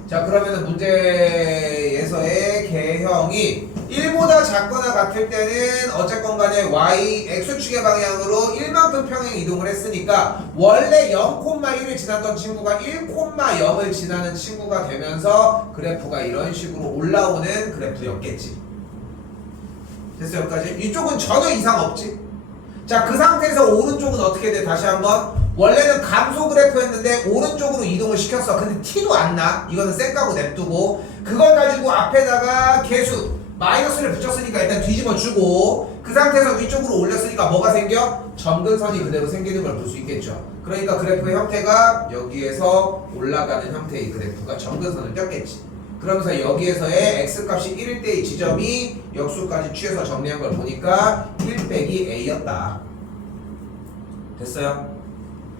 자, 그러면은 문제에서의 개형이 1보다 작거나 같을 때는 어쨌건 간에 y x축의 방향으로 1만큼 평행 이동을 했으니까 원래 0,1을 지났던 친구가 1,0을 지나는 친구가 되면서 그래프가 이런 식으로 올라오는 그래프였겠지. 됐어요? 여기까지? 이쪽은 전혀 이상 없지? 자, 그 상태에서 오른쪽은 어떻게 돼? 다시 한번. 원래는 감소 그래프였는데 오른쪽으로 이동을 시켰어. 근데 t도 안 나. 이거는 쌩까고 냅두고 그걸 가지고 앞에다가 계수 마이너스를 붙였으니까 일단 뒤집어 주고 그 상태에서 위쪽으로 올렸으니까 뭐가 생겨? 점근선이 그대로 생기는 걸 볼 수 있겠죠. 그러니까 그래프의 형태가 여기에서 올라가는 형태의 그래프가 점근선을 꼈겠지. 그러면서 여기에서의 x값이 1일 때의 지점이 역수까지 취해서 정리한 걸 보니까 1 빼기 a였다. 됐어요?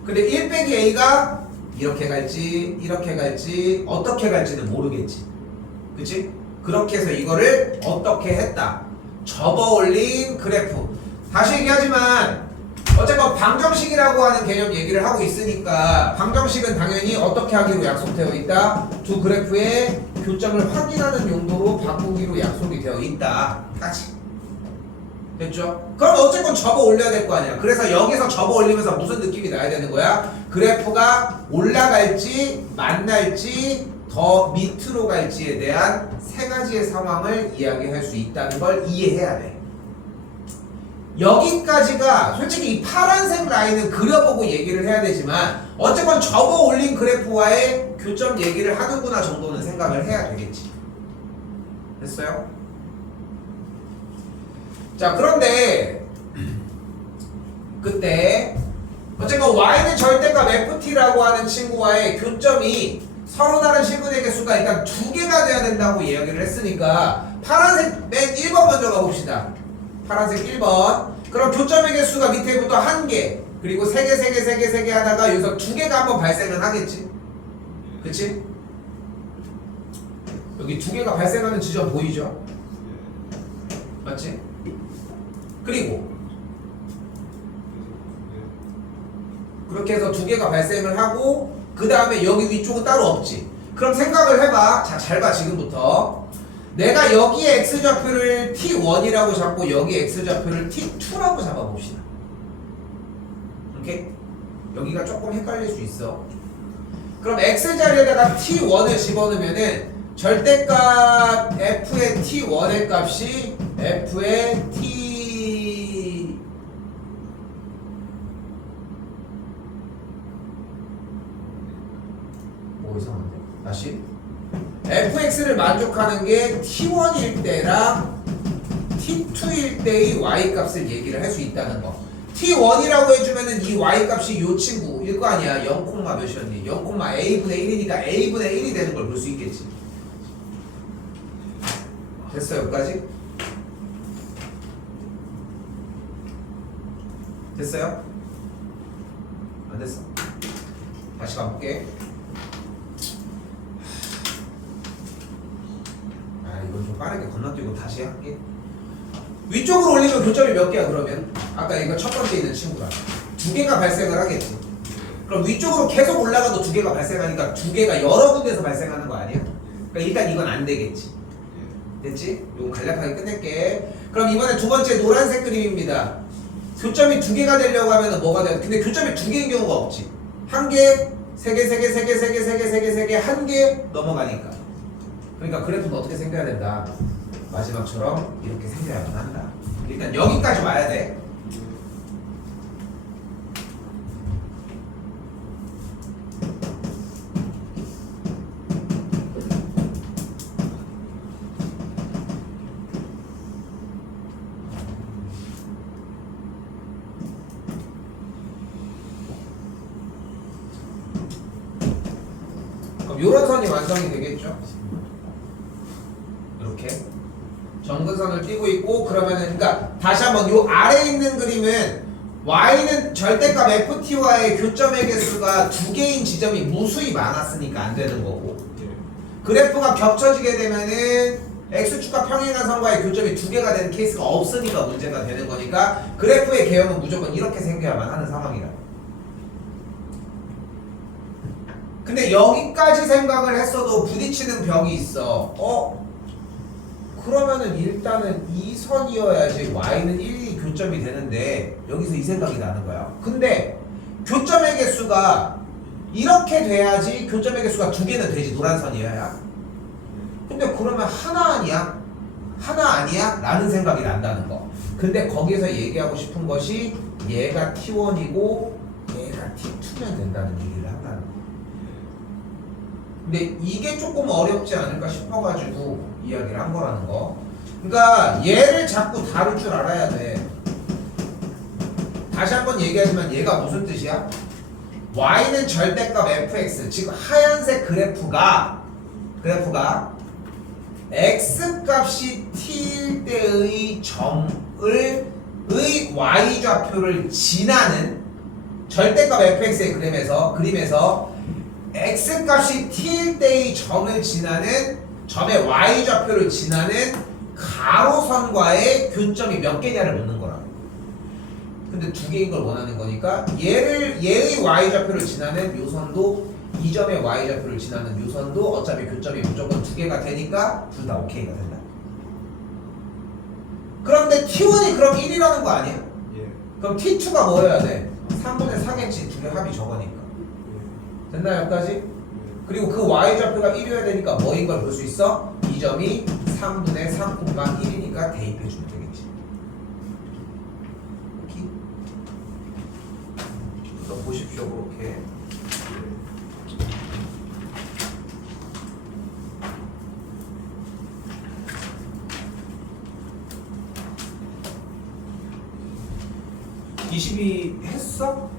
근데 1 빼기 a가 이렇게 갈지 이렇게 갈지 어떻게 갈지는 모르겠지. 그치? 그렇게 해서 이거를 어떻게 했다. 접어 올린 그래프. 다시 얘기하지만 어쨌건 방정식이라고 하는 개념 얘기를 하고 있으니까 방정식은 당연히 어떻게 하기로 약속되어 있다. 두 그래프의 교점을 확인하는 용도로 바꾸기로 약속이 되어 있다. 같이. 됐죠? 그럼 어쨌건 접어 올려야 될 거 아니야. 그래서 여기서 접어 올리면서 무슨 느낌이 나야 되는 거야? 그래프가 올라갈지 만날지 더 밑으로 갈지에 대한 세 가지의 상황을 이야기할 수 있다는 걸 이해해야 돼. 여기까지가 솔직히 이 파란색 라인은 그려보고 얘기를 해야 되지만 어쨌건 접어 올린 그래프와의 교점 얘기를 하는구나 정도는 생각을 해야 되겠지. 됐어요? 자, 그런데 그때 어쨌건 y는 절대값 ft라고 하는 친구와의 교점이 서로 다른 실근의 개수가 일단 2개가 돼야 된다고 이야기를 했으니까 파란색 맨 1번 먼저 가봅시다. 파란색 1번. 그럼 교점의 개수가 밑에부터 1개, 그리고 3개, 3개, 3개, 3개 하다가 여기서 2개가 한번 발생을 하겠지. 그치? 여기 2개가 발생하는 지점 보이죠? 맞지? 그리고 그렇게 해서 2개가 발생을 하고 그 다음에 여기 위쪽은 따로 없지. 그럼 생각을 해봐. 자, 잘 봐. 지금부터 내가 여기에 x좌표를 t1이라고 잡고 여기 x좌표를 t2라고 잡아봅시다. 오케이? 여기가 조금 헷갈릴 수 있어. 그럼 x자리에다가 t1을 집어넣으면은 절대값 f의 t1의 값이 f의 t 뭐 이상한데? 다시 fx를 만족하는 게 t1일 때랑 t2일 때의 y 값을 얘기를 할 수 있다는 거. t1이라고 해주면은 이 y 값이 요 친구일 거 아니야. 0, 몇이었니? 0,a분의 1이니까 a분의 1이 되는 걸 볼 수 있겠지. 됐어 여기까지? 됐어요? 안 됐어. 다시 가볼게. 이건 좀 빠르게 건너뛰고 다시 할게. 위쪽으로 올리면 교점이 몇 개야 그러면? 아까 이거 첫 번째 있는 친구가 두 개가 발생을 하겠지. 그럼 위쪽으로 계속 올라가도 두 개가 발생하니까 두 개가 여러 군데서 발생하는 거 아니야? 그러니까 일단 이건 안 되겠지. 됐지? 이거 간략하게 끝낼게. 그럼 이번에 두 번째 노란색 그림입니다. 교점이 두 개가 되려고 하면 뭐가 돼요? 근데 교점이 두 개인 경우가 없지. 한 개, 세 개, 세 개, 세 개, 세 개, 세 개, 세 개, 세 개, 한 개 넘어가니까. 그러니까 그래프는 어떻게 생겨야 된다? 마지막처럼 이렇게 생겨야만 한다. 일단 여기까지 와야 돼. 그럼 요런 선이 완성이 되겠죠? 이렇게 정근선을 띄고 있고, 그러면은 그러니까 다시 한번 요 아래에 있는 그림은 y는 절대값 ft와의 교점의 개수가 두 개인 지점이 무수히 많았으니까 안 되는 거고, 그래프가 겹쳐지게 되면은 x축과 평행한 선과의 교점이 두 개가 되는 케이스가 없으니까 문제가 되는 거니까 그래프의 개형은 무조건 이렇게 생겨야만 하는 상황이라. 근데 여기까지 생각을 했어도 부딪히는 벽이 있어. 그러면은 일단은 이 선이어야지 y는 1이 교점이 되는데, 여기서 이 생각이 나는 거야. 근데 교점의 개수가 이렇게 돼야지 교점의 개수가 두 개는 되지, 노란 선이어야. 근데 그러면 하나 아니야? 하나 아니야? 라는 생각이 난다는 거. 근데 거기서 얘기하고 싶은 것이 얘가 t1이고 얘가 t2면 된다는 얘기를 한다는 거. 근데 이게 조금 어렵지 않을까 싶어가지고 이야기를 한 거라는 거. 그러니까 얘를 자꾸 다룰 줄 알아야 돼. 다시 한번 얘기하지만 얘가 무슨 뜻이야? y는 절대값 fx, 지금 하얀색 그래프가 x값이 t일 때의 점을 y 좌표를 지나는 절대값 fx의 그림에서 x값이 t일 때의 점을 지나는 점의 y 좌표를 지나는 가로선과의 교점이 몇 개냐를 묻는 거라. 근데 두 개인 걸 원하는 거니까 얘의 y 좌표를 지나는 요 선도 이 점의 y 좌표를 지나는 요 선도 어차피 교점이 무조건 두 개가 되니까 둘 다 오케이가 된다. 그런데 t1이 그럼 1이라는 거 아니야? 그럼 t2가 뭐여야 돼? 3분의 4겠지. 두 개 합이 저거니까. 됐나 여기까지? 그리고 그 y 좌표가 1이어야 되니까 뭐인 걸 볼 수 있어? 이 점이 3분의 3,1이니까 대입해주면 되겠지. 오케이? 그래서 보십시오 그렇게. (22) 했어?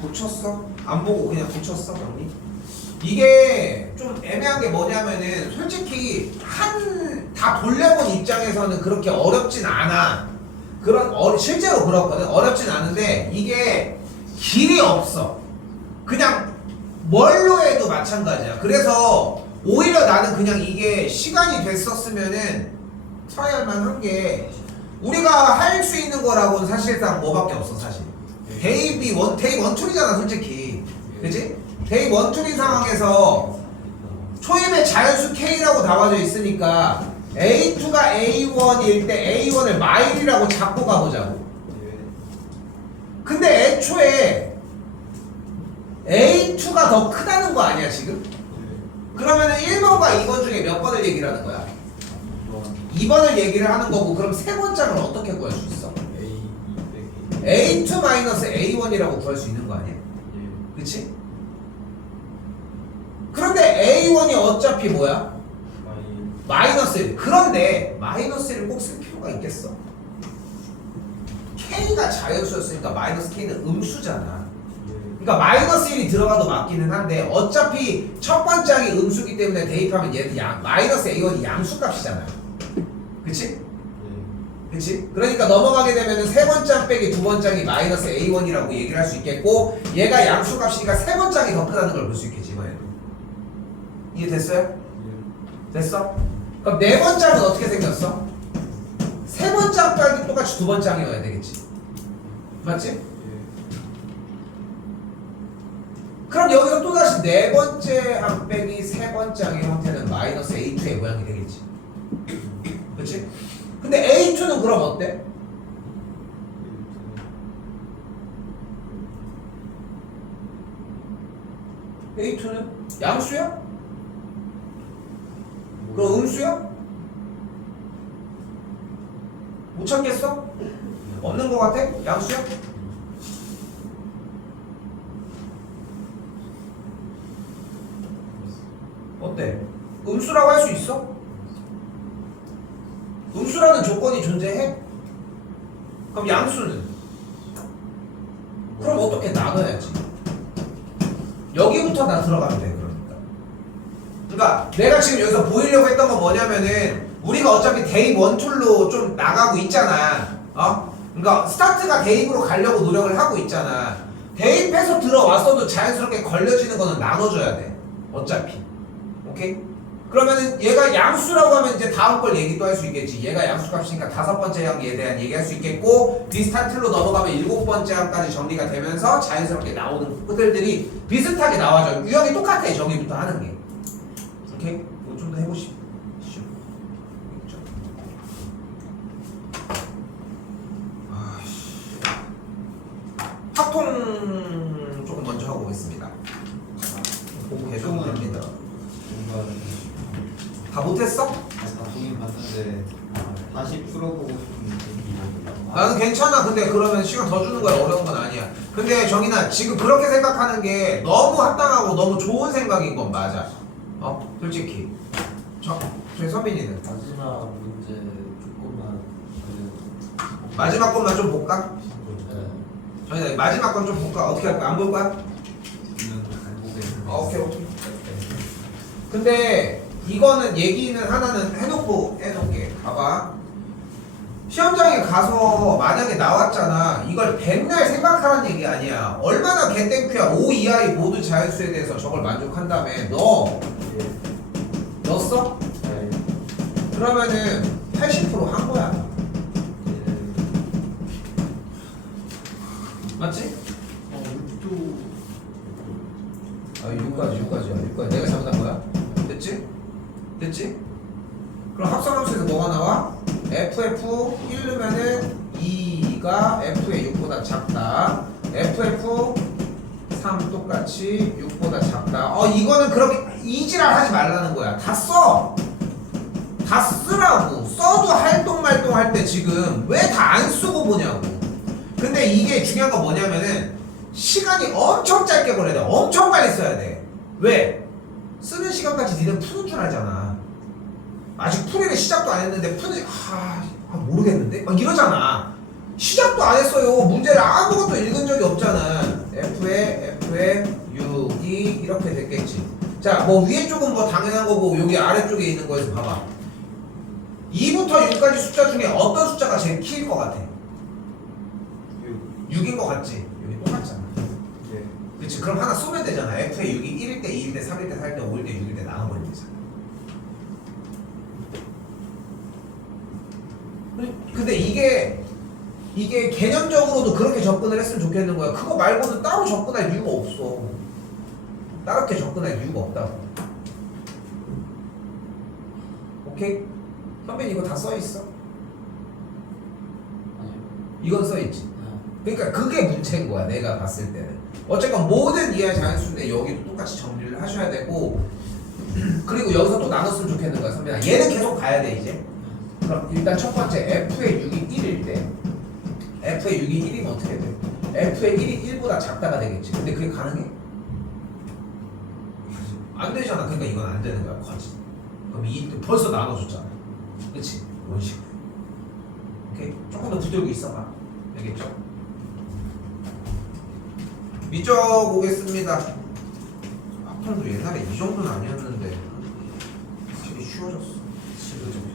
고쳤어? 안 보고 그냥 고쳤어 언니? 이게 좀 애매한 게 뭐냐면은 솔직히 다 돌려본 입장에서는 그렇게 어렵진 않아. 실제로 그렇거든. 어렵진 않은데 이게 길이 없어. 그냥 뭘로 해도 마찬가지야. 그래서 오히려 나는 그냥 이게 시간이 됐었으면은 트라이얼만 한 게 우리가 할 수 있는 거라고는 사실상 뭐밖에 없어 사실. 대입 원툴이잖아 솔직히. 그치? 대입 원툴인 상황에서 초입에 자연수 K라고 나와져 있으니까 A2가 A1일 때 A1을 마일이라고 잡고 가보자고. 근데 애초에 A2가 더 크다는 거 아니야 지금? 그러면은 1번과 2번 중에 몇 번을 얘기를 하는 거야? 2번을 얘기를 하는 거고 그럼 세 번째는 어떻게 구할 수 있어? A2-A1이라고 구할 수 있는 거 아니야? 그치? 그런데 A1이 어차피 뭐야? 마이너스 1. 그런데 마이너스 1을 꼭 쓸 필요가 있겠어? K가 자연수였으니까 마이너스 K는 음수잖아. 그러니까 마이너스 1이 들어가도 맞기는 한데 어차피 첫 번째 항이 음수기 때문에 대입하면 얘는 마이너스 A1이 양수값이잖아. 그치? 그치? 그러니까 넘어가게 되면은 세 번째 항 빼기 두 번째 항이 마이너스 A1이라고 얘기를 할 수 있겠고 얘가 양수값이니까 세 번째 항이 더 크다는 걸 볼 수 있겠지 이번에도. 이해됐어요? 됐어? 그럼 네 번째 항은 어떻게 생겼어? 세 번째 항 빼기 똑같이 두 번째 항이어야 되겠지. 맞지? 그럼 여기서 또다시 네 번째 항 빼기 세 번째 항의 형태는 마이너스 A2의 모양이 되겠지. 그치? 근데 A2는 그럼 어때? A2는 양수야? 그럼 음수야? 못 찾겠어? 없는 거 같아? 양수야? 어때? 음수라고 할 수 있어? 음수라는 조건이 존재해? 그럼 양수는? 그럼 어떻게 나눠야지? 여기부터 다 들어가면 돼 그러니까 내가 지금 여기서 보이려고 했던 건 뭐냐면은 우리가 어차피 대입 원툴로 좀 나가고 있잖아. 그러니까 스타트가 대입으로 가려고 노력을 하고 있잖아. 대입해서 들어왔어도 자연스럽게 걸려지는 거는 나눠줘야 돼 어차피. 오케이? 그러면은 얘가 양수라고 하면 이제 다음 걸 얘기도 할 수 있겠지. 얘가 양수값이니까 다섯 번째 항에 대한 얘기할 수 있겠고 비슷한 틀로 넘어가면 일곱 번째 항까지 정리가 되면서 자연스럽게 나오는 것들이 비슷하게 나와져. 유형이 똑같아 저기부터 하는 게. 오케이? 이거 좀 더 해보시죠. 합통 조금 먼저 하고 오겠습니다. 보고 계셔도 됩니다. 다 못했어? 보긴 봤는데 다시 풀어보고 싶은 나는 괜찮아. 근데 그러면 시간 더 주는 거야. 어려운 건 아니야. 근데 정인아 지금 그렇게 생각하는 게 너무 합당하고 너무 좋은 생각인 건 맞아. 솔직히. 저희 선빈이는 마지막 문제 조금만 마지막 것만 좀 볼까? 네. 정인아 마지막 건 좀 볼까? 어떻게 할까? 안 볼 거야? 오케이. 근데 이거는 얘기는 하나는 해놓게 봐봐. 시험장에 가서 만약에 나왔잖아. 이걸 백날 생각하라는 얘기 아니야. 얼마나 개땡큐야. O 이하의 모든 자연수에 대해서 저걸 만족한다며. 넣었어? 네. 그러면은 80%한 거야. 맞지? 6까지 내가 잘못한 거야? 됐지? 그럼 합성함수에서 뭐가 나와? FF 1 넣으면은 2가 F의 6보다 작다. FF 3 똑같이 6보다 작다. 이거는 그렇게 이지랄 하지 말라는 거야. 다 써. 다 쓰라고. 써도 할동말동 할 때 지금 왜 다 안 쓰고 보냐고. 근데 이게 중요한 건 뭐냐면은 시간이 엄청 짧게 걸려야 돼. 엄청 빨리 써야 돼. 왜? 쓰는 시간까지 니는 푸는 줄 알잖아. 아직 풀이를 시작도 안 했는데 모르겠는데? 막 이러잖아. 시작도 안 했어요. 문제를 아무것도 읽은 적이 없잖아. F에 6이 이렇게 됐겠지. 자, 뭐 위에 쪽은 뭐 당연한 거고 여기 아래쪽에 있는 거에서 봐봐. 2부터 6까지 숫자 중에 어떤 숫자가 제일 키일 것 같아? 6인 것 같지? 여기 똑같잖아. 그치? 그럼 하나 쏘면 되잖아. F의 6이 1일 때, 2일 때, 3일 때, 4일 때, 5일 때, 6일 때 나눠버리면 되잖아. 근데 이게 개념적으로도 그렇게 접근을 했으면 좋겠는 거야. 그거 말고는 따로 접근할 이유가 없어. 따롭게 접근할 이유가 없다고. 오케이? 선배님 이거 다 써있어? 아니요. 이건 써있지. 그러니까 그게 문제인 거야. 내가 봤을 때는. 어쨌건 모든 이하의 자연수인데 여기도 똑같이 정리를 하셔야 되고 그리고 여기서 또 나눴으면 좋겠는 거야 선배야. 얘는 계속 가야 돼 이제. 그럼 일단 첫 번째 f의 6이 1일 때 f의 6이 1이면 어떻게 돼? f의 1이 1보다 작다가 되겠지. 근데 그게 가능해? 안 되잖아. 그러니까 이건 안 되는 거야. 거짓. 그럼 이 벌써 나눠줬잖아. 그치? 이런 식으로. 오케이? 조금 더 붙들고 있어봐. 알겠죠? 미적 오겠습니다. 학판도 옛날에 이 정도는 아니었는데 확실히 쉬워졌어. 시도 좀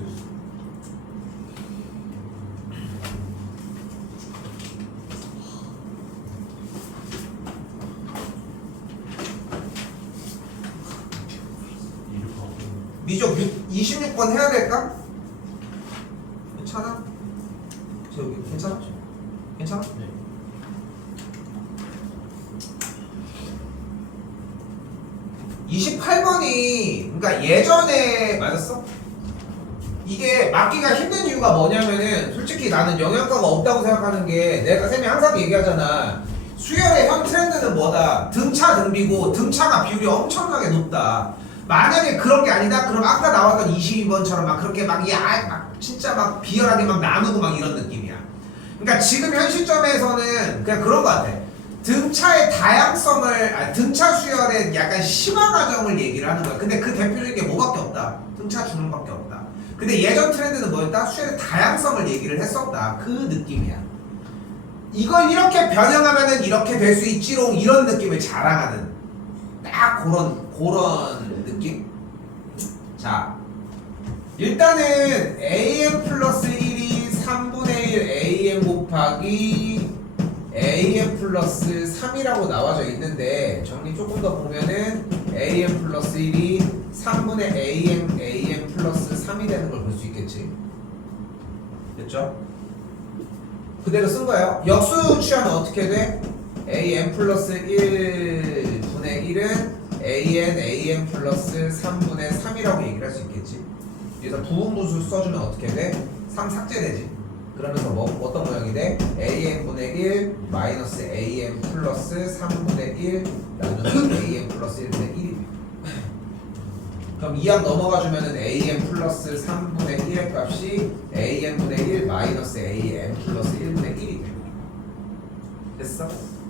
미적 26번 해야 될까? 괜찮아? 저기 괜찮아? 괜찮아? 네. (28번이) 그러니까 예전에 맞았어? 이게 맞기가 힘든 이유가 뭐냐면은 솔직히 나는 영양가가 없다고 생각하는 게 내가 쌤이 항상 얘기하잖아. 수열의 현 트렌드는 뭐다? 등차 등비고 등차가 비율이 엄청나게 높다. 만약에 그런 게 아니다? 그럼 아까 나왔던 22번처럼 막 그렇게 막 진짜 막 비열하게 막 나누고 막 이런 느낌이야. 그러니까 지금 현 시점에서는 그냥 그런 거 같아. 등차의 다양성을 등차 수열의 약간 심화 과정을 얘기를 하는 거야. 근데 그 대표적인 게 뭐밖에 없다. 등차 주능밖에 없다. 근데 예전 트렌드는 뭐였다? 수열의 다양성을 얘기를 했었다. 그 느낌이야. 이걸 이렇게 변형하면은 이렇게 될 수 있지롱 이런 느낌을 자랑하는 딱 그런 느낌? 자, 일단은 am 플러스 1이 3분의 1 am 곱하기 am 플러스 3이라고 나와져 있는데 정리 조금 더 보면은 am 플러스 1이 3분의 am 플러스 3이 되는 걸 볼 수 있겠지. 됐죠? 그대로 쓴 거예요. 역수 취하면 어떻게 돼? am 플러스 1분의 1은 am 플러스 3분의 3이라고 얘기를 할 수 있겠지. 그래서 부분분수 써주면 어떻게 돼? 3 삭제되지. 그러면서 어떤 모양이 돼? am분의 1 마이너스 am 플러스 3분의 1 나누면 am 플러스 1분의 1이 돼. 그럼 2항 넘어가주면은 am 플러스 3분의 1의 값이 am분의 1 마이너스 am 플러스 1분의 1이 돼. 됐어?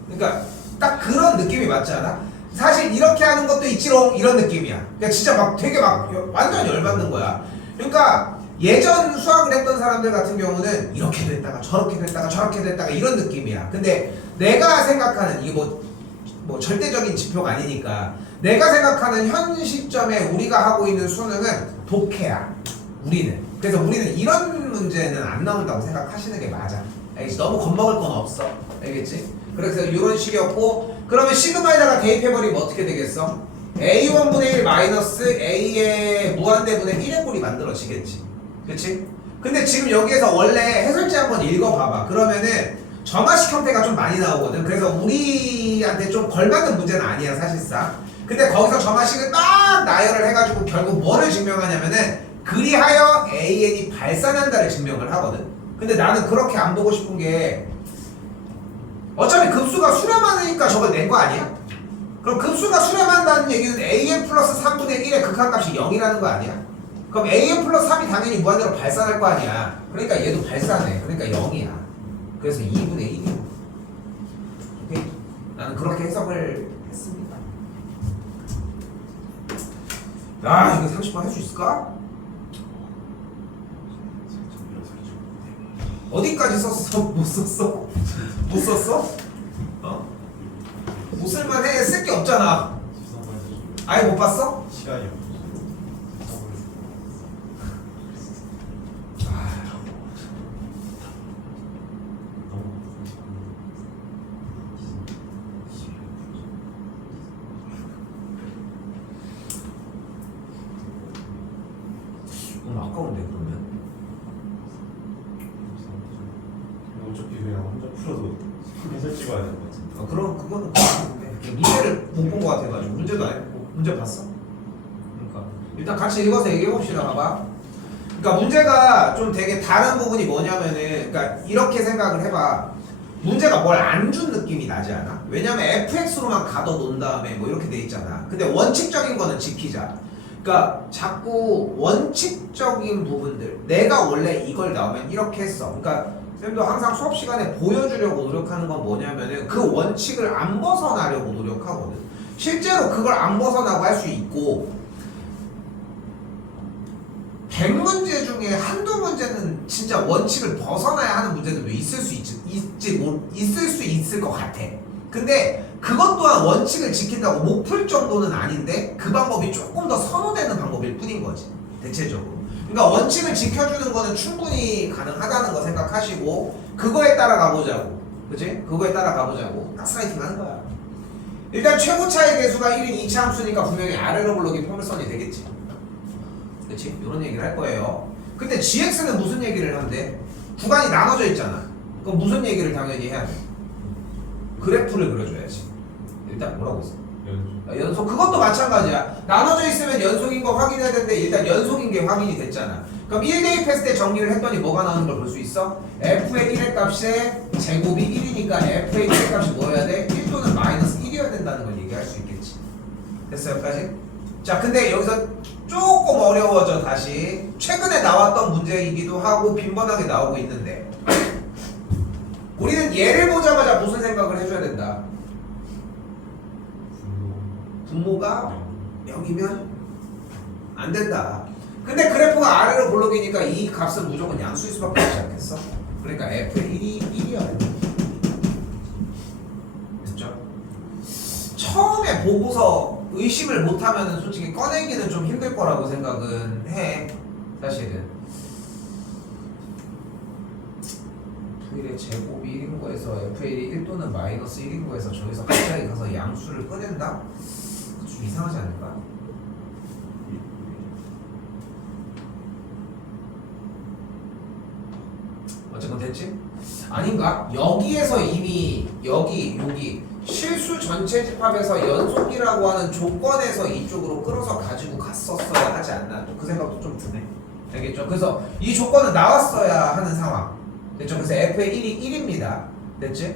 그러니까 딱 그런 느낌이 맞지 않아? 사실 이렇게 하는 것도 있지롱 이런 느낌이야. 그러니까 진짜 막 되게 막 완전 열받는 거야. 그러니까 예전 수학을 했던 사람들 같은 경우는 이렇게 됐다가 저렇게 됐다가 저렇게 됐다가 이런 느낌이야. 근데 내가 생각하는 이게 뭐 절대적인 지표가 아니니까 내가 생각하는 현 시점에 우리가 하고 있는 수능은 독해야. 우리는. 그래서 우리는 이런 문제는 안 나온다고 생각하시는 게 맞아. 알겠지? 너무 겁먹을 건 없어. 알겠지? 그래서 이런 식이었고 그러면 시그마에다가 대입해버리면 어떻게 되겠어? a1분의 1 마이너스 a의 무한대분의 1의 꼴이 만들어지겠지. 그치? 근데 지금 여기에서 원래 해설지 한번 읽어봐봐. 그러면은 정화식 형태가 좀 많이 나오거든. 그래서 우리한테 좀 걸맞는 문제는 아니야 사실상. 근데 거기서 정화식을 딱 나열을 해가지고 결국 뭐를 증명하냐면은 그리하여 an이 발산한다를 증명을 하거든. 근데 나는 그렇게 안 보고 싶은 게 어차피 급수가 수렴하니까 저걸 낸 거 아니야? 그럼 급수가 수렴한다는 얘기는 am 플러스 3분의 1의 극한값이 0이라는 거 아니야? 그럼 am 플러스 3이 당연히 무한대로 발산할 거 아니야. 그러니까 얘도 발산해. 그러니까 0이야. 그래서 2분의 1이야. 오케이? 나는 그렇게 해석을 했습니다. 야, 이거 30번 할 수 있을까? 어디까지 썼어? 못 썼어? 못 썼어? 어? 못 쓸만해. 쓸 게 없잖아. 아예 못 봤어? 시간이 없어. 너무 아까운데 그러면? 어차피 그냥 혼자 풀어도 해설 찍어야 될 것 같은데. 그럼 그거는 그렇겠는데 문제를 못 본 것 같아가지고. 문제도 아니고 문제 봤어? 그러니까 일단 같이 읽어서 얘기해 봅시다. 봐봐. 그러니까 문제가 좀 되게 다른 부분이 뭐냐면은, 그러니까 이렇게 생각을 해봐. 문제가 뭘 안 준 느낌이 나지 않아? 왜냐면 fx로만 가둬 놓은 다음에 뭐 이렇게 돼 있잖아. 근데 원칙적인 거는 지키자. 그러니까 자꾸 원칙적인 부분들 내가 원래 이걸 나오면 이렇게 했어. 그러니까 쌤도 항상 수업 시간에 보여주려고 노력하는 건 뭐냐면은 그 원칙을 안 벗어나려고 노력하거든. 실제로 그걸 안 벗어나고 할 수 있고 100문제 중에 한두 문제는 진짜 원칙을 벗어나야 하는 문제들도 있을 수 있을 것 같아. 근데 그것 또한 원칙을 지킨다고 못 풀 정도는 아닌데 그 방법이 조금 더 선호되는 방법일 뿐인 거지 대체적으로. 그러니까 원칙을 지켜주는 거는 충분히 가능하다는 거 생각하시고 그거에 따라 가보자고. 그치? 그거에 따라 가보자고. 가스라이팅 하는 거야. 일단 최고차의 개수가 1인 2차 함수니까 분명히 아래로 블록이 포물선이 되겠지. 그치? 이런 얘기를 할 거예요. 근데 gx는 무슨 얘기를 하는데? 구간이 나눠져 있잖아. 그럼 무슨 얘기를 당연히 해야 돼? 그래프를 그려줘야지. 일단 뭐라고 했어? 연속. 그것도 마찬가지야. 나눠져 있으면 연속인 거 확인해야 되는데 일단 연속인 게 확인이 됐잖아. 그럼 1 대입했을 때 정리를 했더니 뭐가 나오는 걸 볼 수 있어? f의 1의 값에 제곱이 1이니까 f의 1의 값이 뭐여야 돼? 1 또는 마이너스 1이어야 된다는 걸 얘기할 수 있겠지. 됐어요? 여기까지? 자, 근데 여기서 조금 어려워져. 다시 최근에 나왔던 문제이기도 하고 빈번하게 나오고 있는데 우리는 얘를 보자마자 무슨 생각을 해줘야 된다? 분모가 0이면 안 된다. 근데 그래프가 아래로 블록이니까 이 값은 무조건 양수일 수밖에 없지 않겠어? 그러니까 f의 1이 1이어야 돼. 됐죠? 처음에 보고서 의심을 못하면 솔직히 꺼내기는 좀 힘들 거라고 생각은 해. 사실은 F의 제곱이 1인 거에서 F의 1 또는 마이너스 1인 거에서 저기서 갑자기 가서 양수를 꺼낸다? 좀 이상하지 않을까? 어쨌건 됐지? 아닌가? 여기에서 이미 여기 실수 전체 집합에서 연속이라고 하는 조건에서 이쪽으로 끌어서 가지고 갔었어야 하지 않나? 또 그 생각도 좀 드네. 알겠죠? 그래서 이 조건은 나왔어야 하는 상황. 됐죠? 그래서 f의 1이 1입니다. 됐지?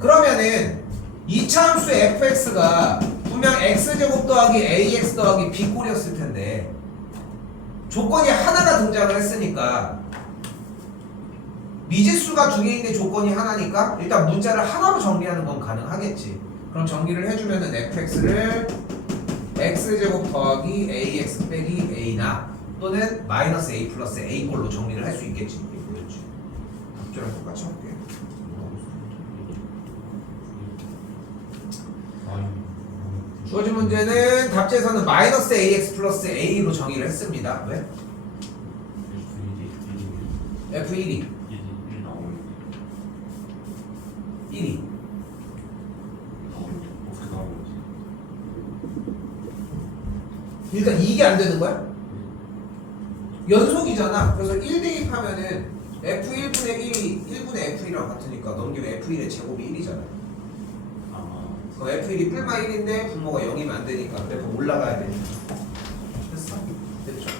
그러면은 2차 함수 fx가 분명 x제곱 더하기 ax 더하기 b꼴이었을 텐데 조건이 하나가 등장을 했으니까 미지수가 두 개인데 조건이 하나니까 일단 문자를 하나로 정리하는 건 가능하겠지. 그럼 정리를 해주면은 fx를 x제곱 더하기 ax 빼기 a나 또는 마이너스 a 플러스 a꼴로 정리를 할 수 있겠지. 보였지? 답주랑 똑같이 할게. 주어진 문제는 답지에서는 마이너스 ax 플러스 a로 정의를 했습니다. 왜? f1이 1이 일단 이게 안 되는 거야? 연속이잖아. 그래서 1 대입하면은 f1분의 1이 1분의 f1이랑 같으니까 넘기면 f1의 제곱이 1이잖아. f1이 뿔마 1인데 분모가 0이면 안 되니까 그래프 올라가야 되니까. 됐어? 됐죠?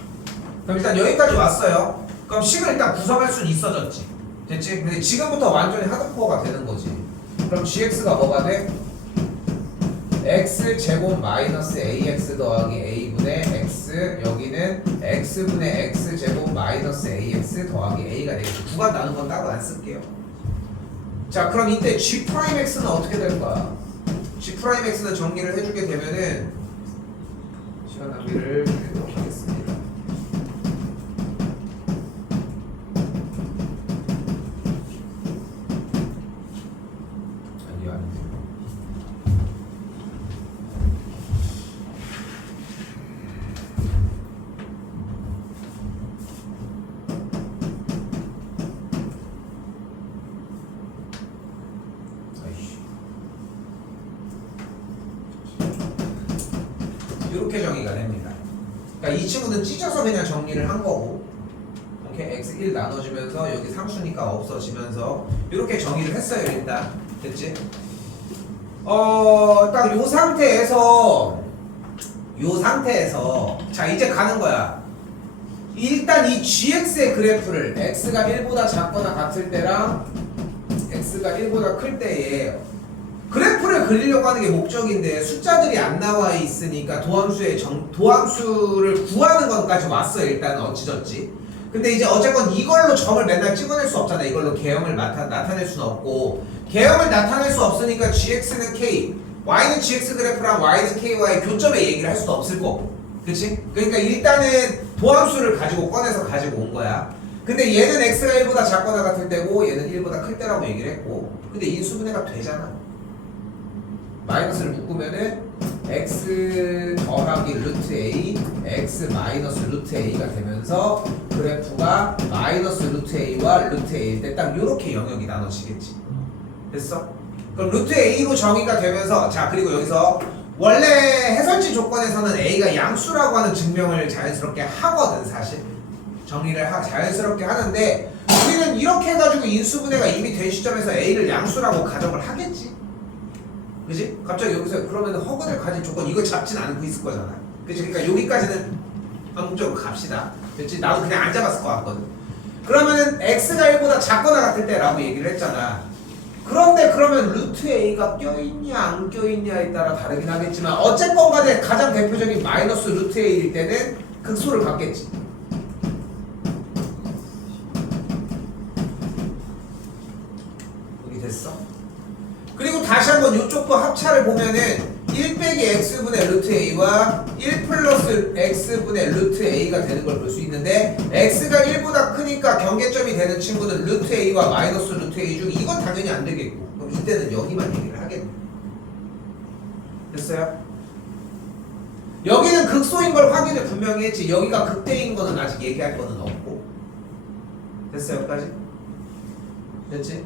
그럼 일단 여기까지 왔어요. 그럼 식을 일단 구성할 수는 있어졌지. 됐지? 근데 지금부터 완전히 하드코어가 되는 거지. 그럼 gx가 뭐가 돼? x제곱 마이너스 ax 더하기 a분의 x, 여기는 x분의 x제곱 마이너스 ax 더하기 a가 되겠지. 구간 나눈 건 따로 안 쓸게요. 자, 그럼 이때 g'x는 어떻게 될까? g'x는 정리를 해주게 되면은 시간 낭비를 해도록 하겠습니다. 이렇게 정의가 됩니다. 그러니까 이 친구는 찢어서 그냥 정리를 한 거고, 이렇게 x1 나눠주면서 여기 상수니까 없어지면서 이렇게 정의를 했어요. 일단 됐지? 딱 요 상태에서 자 이제 가는 거야. 일단 이 gx의 그래프를 x가 1보다 작거나 같을 때랑 x가 1보다 클 때에 그래프를 그리려고 하는 게 목적인데 숫자들이 안 나와 있으니까 도함수를 구하는 것까지 왔어. 일단 어찌저찌. 근데 이제 어쨌건 이걸로 점을 맨날 찍어낼 수 없잖아. 이걸로 개형을 나타낼 수는 없고, 개형을 나타낼 수 없으니까 gx는 k, y는 gx 그래프랑 y는 ky와의 교점의 얘기를 할 수도 없을 거고, 그치? 그러니까 일단은 도함수를 가지고 꺼내서 가지고 온 거야. 근데 얘는 x가 1보다 작거나 같을 때고 얘는 1보다 클 때라고 얘기를 했고, 근데 인수분해가 되잖아. 마이너스를 묶으면은 x 더하기 루트 a, x 마이너스 루트 a가 되면서 그래프가 마이너스 루트 a와 루트 a일 때 딱 요렇게 영역이 나눠지겠지. 됐어? 그럼 루트 a로 정의가 되면서, 자 그리고 여기서 원래 해설지 조건에서는 a가 양수라고 하는 증명을 자연스럽게 하거든. 사실 정의를 자연스럽게 하는데 우리는 이렇게 해가지고 인수분해가 이미 된 시점에서 a를 양수라고 가정을 하겠지. 그치? 갑자기 여기서 그러면 허근을 가진 조건 이거 잡진 않고 있을 거잖아. 그치? 그러니까 여기까지는 방법적으로 갑시다. 그치? 나도 그냥 안 잡았을 것 같거든. 그러면은 x가 1보다 작거나 같을 때라고 얘기를 했잖아. 그런데 그러면 루트 a가 껴있냐 안 껴있냐에 따라 다르긴 하겠지만 어쨌건 간에 가장 대표적인 마이너스 루트 a일 때는 극소를 갖겠지. 여기 됐어? 그리고 다시 한번 이쪽도 합차를 보면은 1 빼기 x분의 루트 a와 1 플러스 x분의 루트 a가 되는 걸 볼 수 있는데, x가 1보다 크니까 경계점이 되는 친구는 루트 a와 마이너스 루트 a 중 이건 당연히 안 되겠고, 그럼 이때는 여기만 얘기를 하겠네. 됐어요? 여기는 극소인 걸 확인을 분명히 했지. 여기가 극대인 거는 아직 얘기할 거는 없고. 됐어요? 여기까지? 됐지?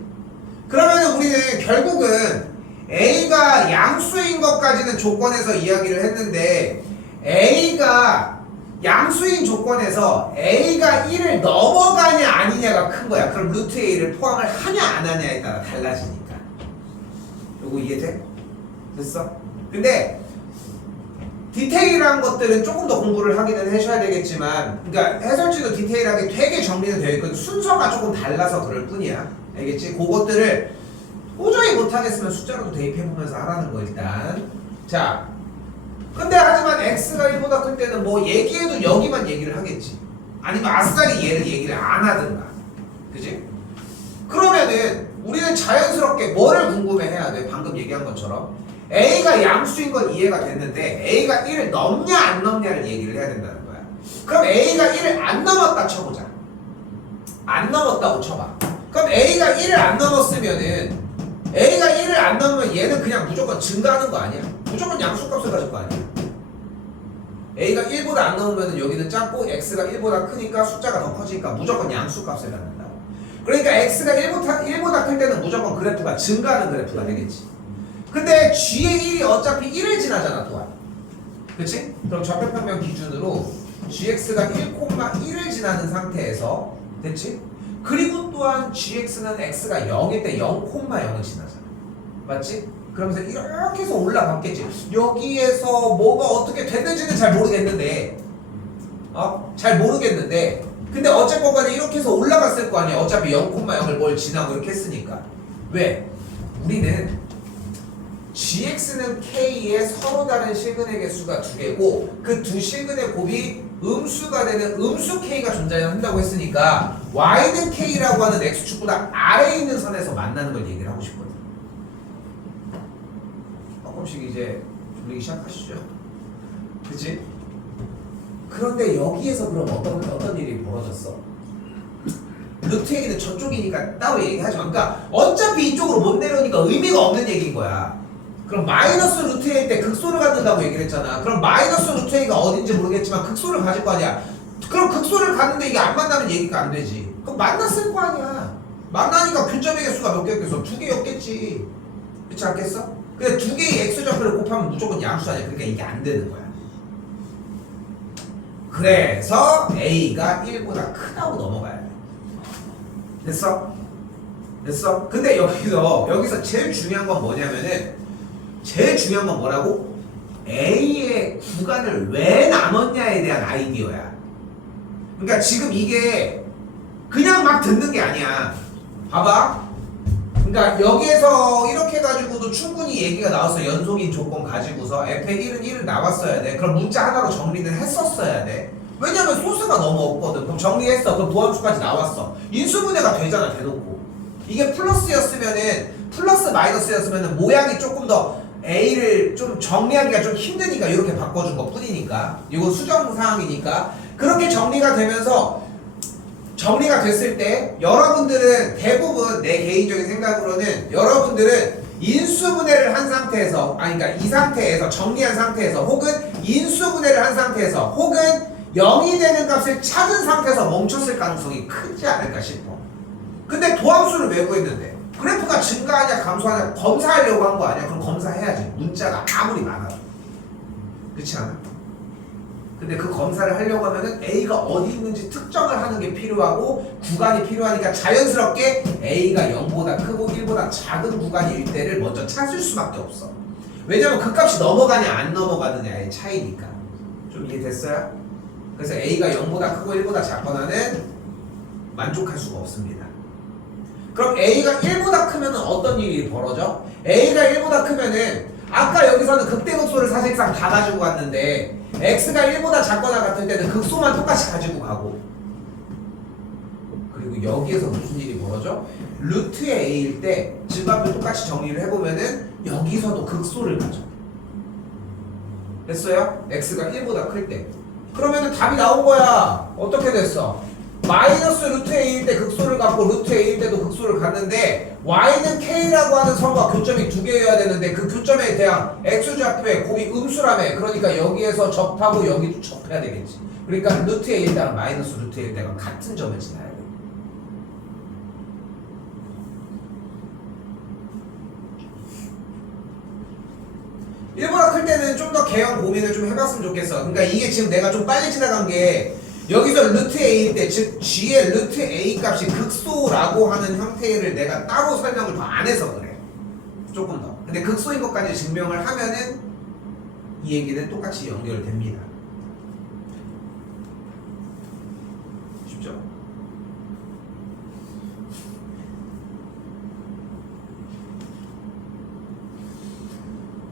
그러면 우리는 결국은 A가 양수인 것까지는 조건에서 이야기를 했는데, A가 양수인 조건에서 A가 1을 넘어가냐 아니냐가 큰 거야. 그럼 루트 A를 포함을 하냐 안 하냐에 따라 달라지니까. 요거 이해돼? 됐어? 근데 디테일한 것들은 조금 더 공부를 하기는 하셔야 되겠지만, 그러니까 해설지도 디테일하게 되게 정리는 되어 있거든. 순서가 조금 달라서 그럴 뿐이야. 알겠지? 그것들을 도저히 못하겠으면 숫자로도 대입해보면서 하라는 거 일단. 자, 근데 하지만 x가 1보다 클 때는 뭐 얘기해도 여기만 얘기를 하겠지. 아니면 아싸리 얘를 얘기를 안 하든가. 그지? 그러면은 우리는 자연스럽게 뭐를 궁금해해야 돼? 방금 얘기한 것처럼 a가 양수인 건 이해가 됐는데 a가 1을 넘냐 안 넘냐를 얘기를 해야 된다는 거야. 그럼 a가 1을 안 넘었다 쳐보자. 안 넘었다고 쳐봐. 그럼 a가 1을 안 넘었으면은, a가 1을 안 넘으면 얘는 그냥 무조건 증가하는 거 아니야? 무조건 양수값을 가질 거 아니야? a가 1보다 안 넘으면 여기는 작고 x가 1보다 크니까 숫자가 더 커지니까 무조건 양수값을 갖는다고. 그러니까 x가 1보다 클 때는 무조건 그래프가 증가하는 그래프가 되겠지. 근데 g의 1이 어차피 1을 지나잖아 또한. 그치? 그럼 좌표평면 기준으로 gx가 1,1을 지나는 상태에서, 됐지? 그리고 또한 gx는 x가 0일 때 0,0을 지나잖아. 맞지? 그러면서 이렇게 해서 올라갔겠지. 여기에서 뭐가 어떻게 됐는지는 잘 모르겠는데, 잘 모르겠는데, 근데 어쨌건 간에 이렇게 해서 올라갔을 거 아니야. 어차피 0,0을 뭘 지나고 이렇게 했으니까. 왜? 우리는 gx는 k의 서로 다른 실근의 개수가 두 개고, 그 두 실근의 곱이 음수가 되는 음수 k가 존재한다고 했으니까 y는 k라고 하는 x축보다 아래에 있는 선에서 만나는 걸 얘기를 하고 싶거든. 조금씩 이제 졸리기 시작하시죠. 그치? 그런데 여기에서 그럼 어떤 일이 벌어졌어? 루트 a는 저쪽이니까 따로 얘기하지 마. 그러니까 어차피 이쪽으로 못 내려오니까 의미가 없는 얘기인 거야. 그럼 마이너스 루트 a일 때 극소를 갖는다고 얘기를 했잖아. 그럼 마이너스 루트 a가 어딘지 모르겠지만 극소를 가질 거 아니야. 그럼 극소를 갖는데 이게 안 만나면 얘기가 안 되지. 그럼 만났을 거 아니야. 만나니까 교점의 개수가 몇 개였겠어? 2개였겠지. 그렇지 않겠어? 근데 2개의 x좌표를 곱하면 무조건 양수 아니야. 그러니까 이게 안 되는 거야. 그래서 a가 1보다 크다고 넘어가야 돼. 됐어? 됐어? 근데 여기서 제일 중요한 건 뭐냐면은, 제일 중요한 건 뭐라고? A의 구간을 왜 나눴냐에 대한 아이디어야. 그러니까 지금 이게 그냥 막 듣는 게 아니야. 봐봐. 그러니까 여기에서 이렇게 가지고도 충분히 얘기가 나왔어. 연속인 조건 가지고서 f의 1은 1을 나왔어야 돼. 그럼 문자 하나로 정리는 했었어야 돼. 왜냐면 소스가 너무 없거든. 그럼 정리했어. 그럼 도함수까지 나왔어. 인수분해가 되잖아, 대놓고. 이게 플러스였으면은 플러스 마이너스였으면은 모양이 조금 더 A를 좀 정리하기가 좀 힘드니까 이렇게 바꿔준 것 뿐이니까. 이건 수정 사항이니까. 그렇게 정리가 되면서 정리가 됐을 때 여러분들은 대부분 내 개인적인 생각으로는 여러분들은 인수분해를 한 상태에서 그러니까 이 상태에서 정리한 상태에서 혹은 인수분해를 한 상태에서 혹은 0이 되는 값을 찾은 상태에서 멈췄을 가능성이 크지 않을까 싶어. 근데 도함수를 왜 구했는데? 그래프가 증가하냐 감소하냐 검사하려고 한 거 아니야? 그럼 검사해야지. 문자가 아무리 많아도. 그렇지 않아? 근데 그 검사를 하려고 하면은 A가 어디 있는지 특정을 하는 게 필요하고 구간이 필요하니까 자연스럽게 A가 0보다 크고 1보다 작은 구간일 때를 먼저 찾을 수밖에 없어. 왜냐면 그 값이 넘어가냐 안 넘어가느냐의 차이니까. 좀 이해됐어요? 그래서 A가 0보다 크고 1보다 작거나는 만족할 수가 없습니다. 그럼 A가 1보다 크면 어떤 일이 벌어져? A가 1보다 크면은 아까 여기서는 극대극소를 사실상 다 가지고 갔는데 X가 1보다 작거나 같을 때는 극소만 똑같이 가지고 가고 그리고 여기에서 무슨 일이 벌어져? 루트의 A일 때 집합을 똑같이 정리를 해보면은 여기서도 극소를 가져. 됐어요? X가 1보다 클 때. 그러면은 답이 나온 거야. 어떻게 됐어? 마이너스 루트 A일 때 극소를 갖고 루트 A일 때도 극소를 갖는데 Y는 K라고 하는 선과 교점이 두 개여야 되는데 그 교점에 대한 X좌표의 곱이 음수라며. 그러니까 여기에서 접하고 여기도 접해야 되겠지. 그러니까 루트 A일 때랑 마이너스 루트 A일 때가 같은 점을 지나야 돼. 일보다 클 때는 좀 더 개형 고민을 좀 해봤으면 좋겠어. 그러니까 이게 지금 내가 좀 빨리 지나간 게 여기서 루트 A일 때, 즉 G의 루트 A 값이 극소라고 하는 형태를 내가 따로 설명을 더 안 해서 그래. 조금 더. 근데 극소인 것까지 증명을 하면은 이 얘기는 똑같이 연결됩니다. 쉽죠?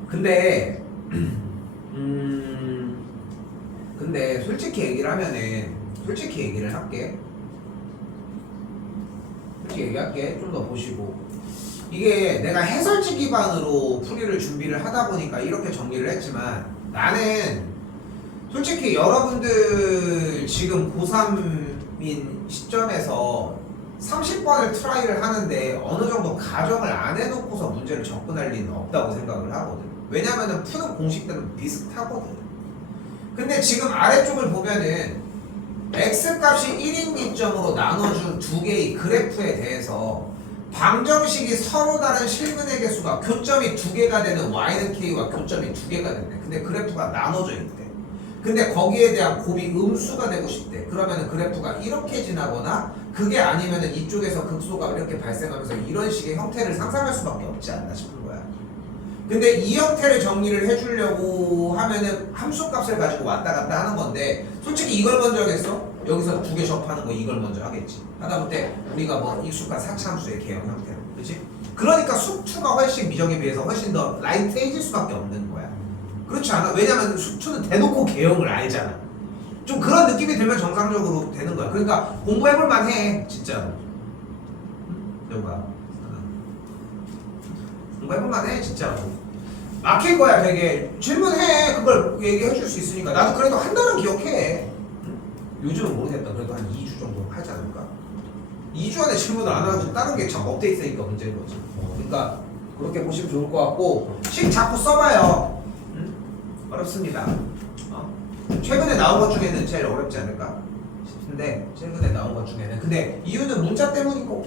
근데 근데 솔직히 얘기를 하면은 솔직히 얘기를 할게. 솔직히 얘기할게. 좀 더 보시고 이게 내가 해설지 기반으로 풀이를 준비를 하다 보니까 이렇게 정리를 했지만 나는 솔직히 여러분들 지금 고3인 시점에서 30번을 트라이를 하는데 어느 정도 가정을 안 해놓고서 문제를 접근할 리는 없다고 생각을 하거든. 왜냐면은 푸는 공식들은 비슷하거든. 근데 지금 아래쪽을 보면은 x값이 1인 기점으로 나눠준 두 개의 그래프에 대해서 방정식이 서로 다른 실근의 개수가 교점이 두 개가 되는 y는 k와 교점이 두 개가 된대. 근데 그래프가 나눠져 있대. 근데 거기에 대한 곱이 음수가 되고 싶대. 그러면은 그래프가 이렇게 지나거나 그게 아니면은 이쪽에서 극소가 이렇게 발생하면서 이런 식의 형태를 상상할 수밖에 없지 않나 싶은 거야. 근데 이 형태를 정리를 해주려고 하면은 함수값을 가지고 왔다 갔다 하는 건데 솔직히 이걸 먼저 하겠어? 여기서 두 개 접하는 거 이걸 먼저 하겠지. 하다못해 우리가 뭐 익숙한 사차함수의 개형 형태로, 그렇지? 그러니까 숙투가 훨씬 미적에 비해서 훨씬 더 라이트해질 수밖에 없는 거야. 그렇지 않아? 왜냐면 숙투는 대놓고 개형을 알잖아. 좀 그런 느낌이 들면 정상적으로 되는 거야. 그러니까 공부해볼 만해, 진짜로. 여우가 공부해볼 만해, 진짜로. 막힐 거야, 되게. 질문해. 그걸 얘기해 줄 수 있으니까. 나도 그래도 한 달은 기억해. 요즘은 모르겠다. 그래도 한 2주 정도 하지 않을까? 2주 안에 질문을 안 하고 다른 게 자꾸 업데이트되니까 문제인 거지. 그러니까 그렇게 보시면 좋을 것 같고 식 자꾸 써봐요. 어렵습니다. 최근에 나온 것 중에는 제일 어렵지 않을까 싶은데 최근에 나온 것 중에는 근데 이유는 문자 때문이고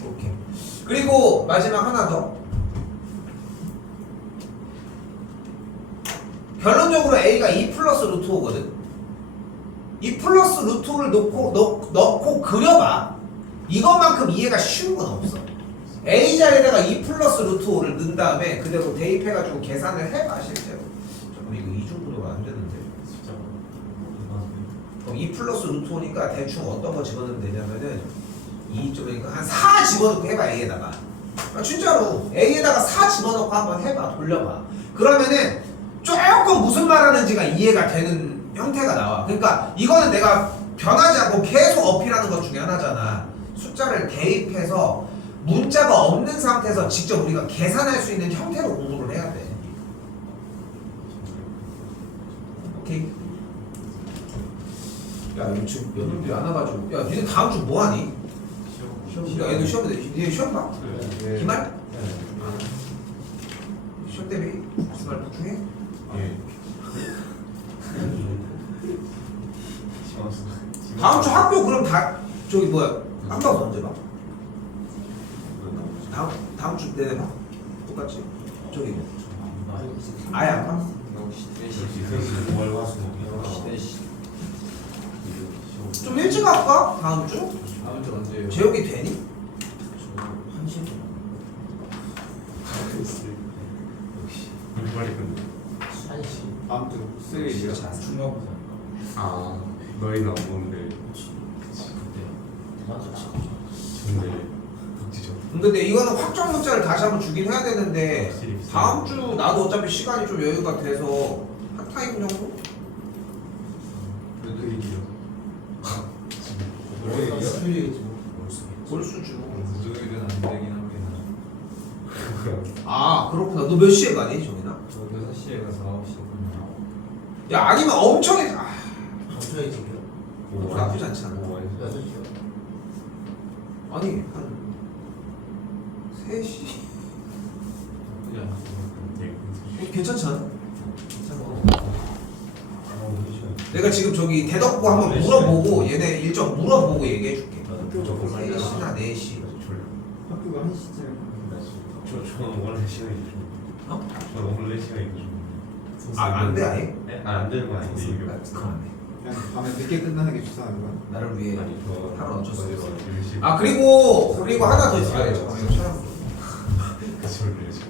이렇게. 그리고 마지막 하나 더. 결론적으로 A가 2 플러스 루트 5거든. 2 플러스 루트 5를 넣고 그려봐. 이것만큼 이해가 쉬운 건 없어. A자리에다가 2 플러스 루트 5를 넣은 다음에 그대로 대입해가지고 계산을 해봐 실제로. 잠깐만 이거 이중구도가 안 되는데. 진짜 그럼 2 플러스 루트 5니까 대충 어떤 거 집어넣으면 되냐면은 2.5니까 한 4 집어넣고 해봐 A에다가. 아, 진짜로 A에다가 4 집어넣고 한번 해봐. 돌려봐. 그러면은 조금 무슨 말하는지가 이해가 되는 형태가 나와. 그러니까 이거는 내가 변하지 않고 계속 어필하는 것 중에 하나잖아. 숫자를 대입해서 문자가 없는 상태에서 직접 우리가 계산할 수 있는 형태로 공부를 해야 돼. 오케이? 야, 이거 지금 연습이 안 와가지고. 야, 니네 다음 주 뭐 하니? 야, 얘도 시험 돼. 니네 시험 봐? 네. 기말? 시험 때문에 기말 부중해? 예. 다음 주 학교 그럼 다 저기 뭐야? 한가서 언제 봐? 다음 주 내내 봐? 똑같지? 저기 뭐? 아예 안 봐? 좀 일찍 할까? 다음 주? 다음 주 언제요? 제육이 되니? 한 시간. 빨리 끝내. 한 시. 다음 주 수요일이요? 중요하고 아, 너희는 안 보는데. 그때 맞아. 근데 복지죠. 근데 이거는 확정 문자를 다시 한번 주긴 해야 되는데 확실히 비싸요. 다음 주 나도 어차피 시간이 좀 여유가 돼서 한 타임 정도? 몇 일이요? 월요일이요? 수요일이지 뭐. 볼 수주. 목요일은 안 되긴 합니다. 아 그렇구나. 너 몇 시에 가니 정인아? 저 6시에 가서 9시에 끝나요. 야 아니면 엄청 해. 아, 엄청 일찍이요? 뭐 나쁘지 않지 않아? 6시요? 아니 한 3시? 나쁘지 않습니다. 괜찮지 않아? 괜찮아. 내가 지금 저기 대덕고 한번 물어보고 얘네 일정 물어보고 얘기해 줄게. 3시나 4시. 학교가 1시쯤에 저는 원래 시간이 좀. 어? 저는 원래 시간이 좀. 안 돼 아예? 네? 안 되는 건 아닌데 이게. 그럼 안 돼. 그냥 밤에 늦게 끝나는 게 좋다는 거야? 나를 위해 아니 저 하루 어쩔 수 없어. 일시. 아 그리고 하나 더 있어야 돼. 그쵸 그래야죠.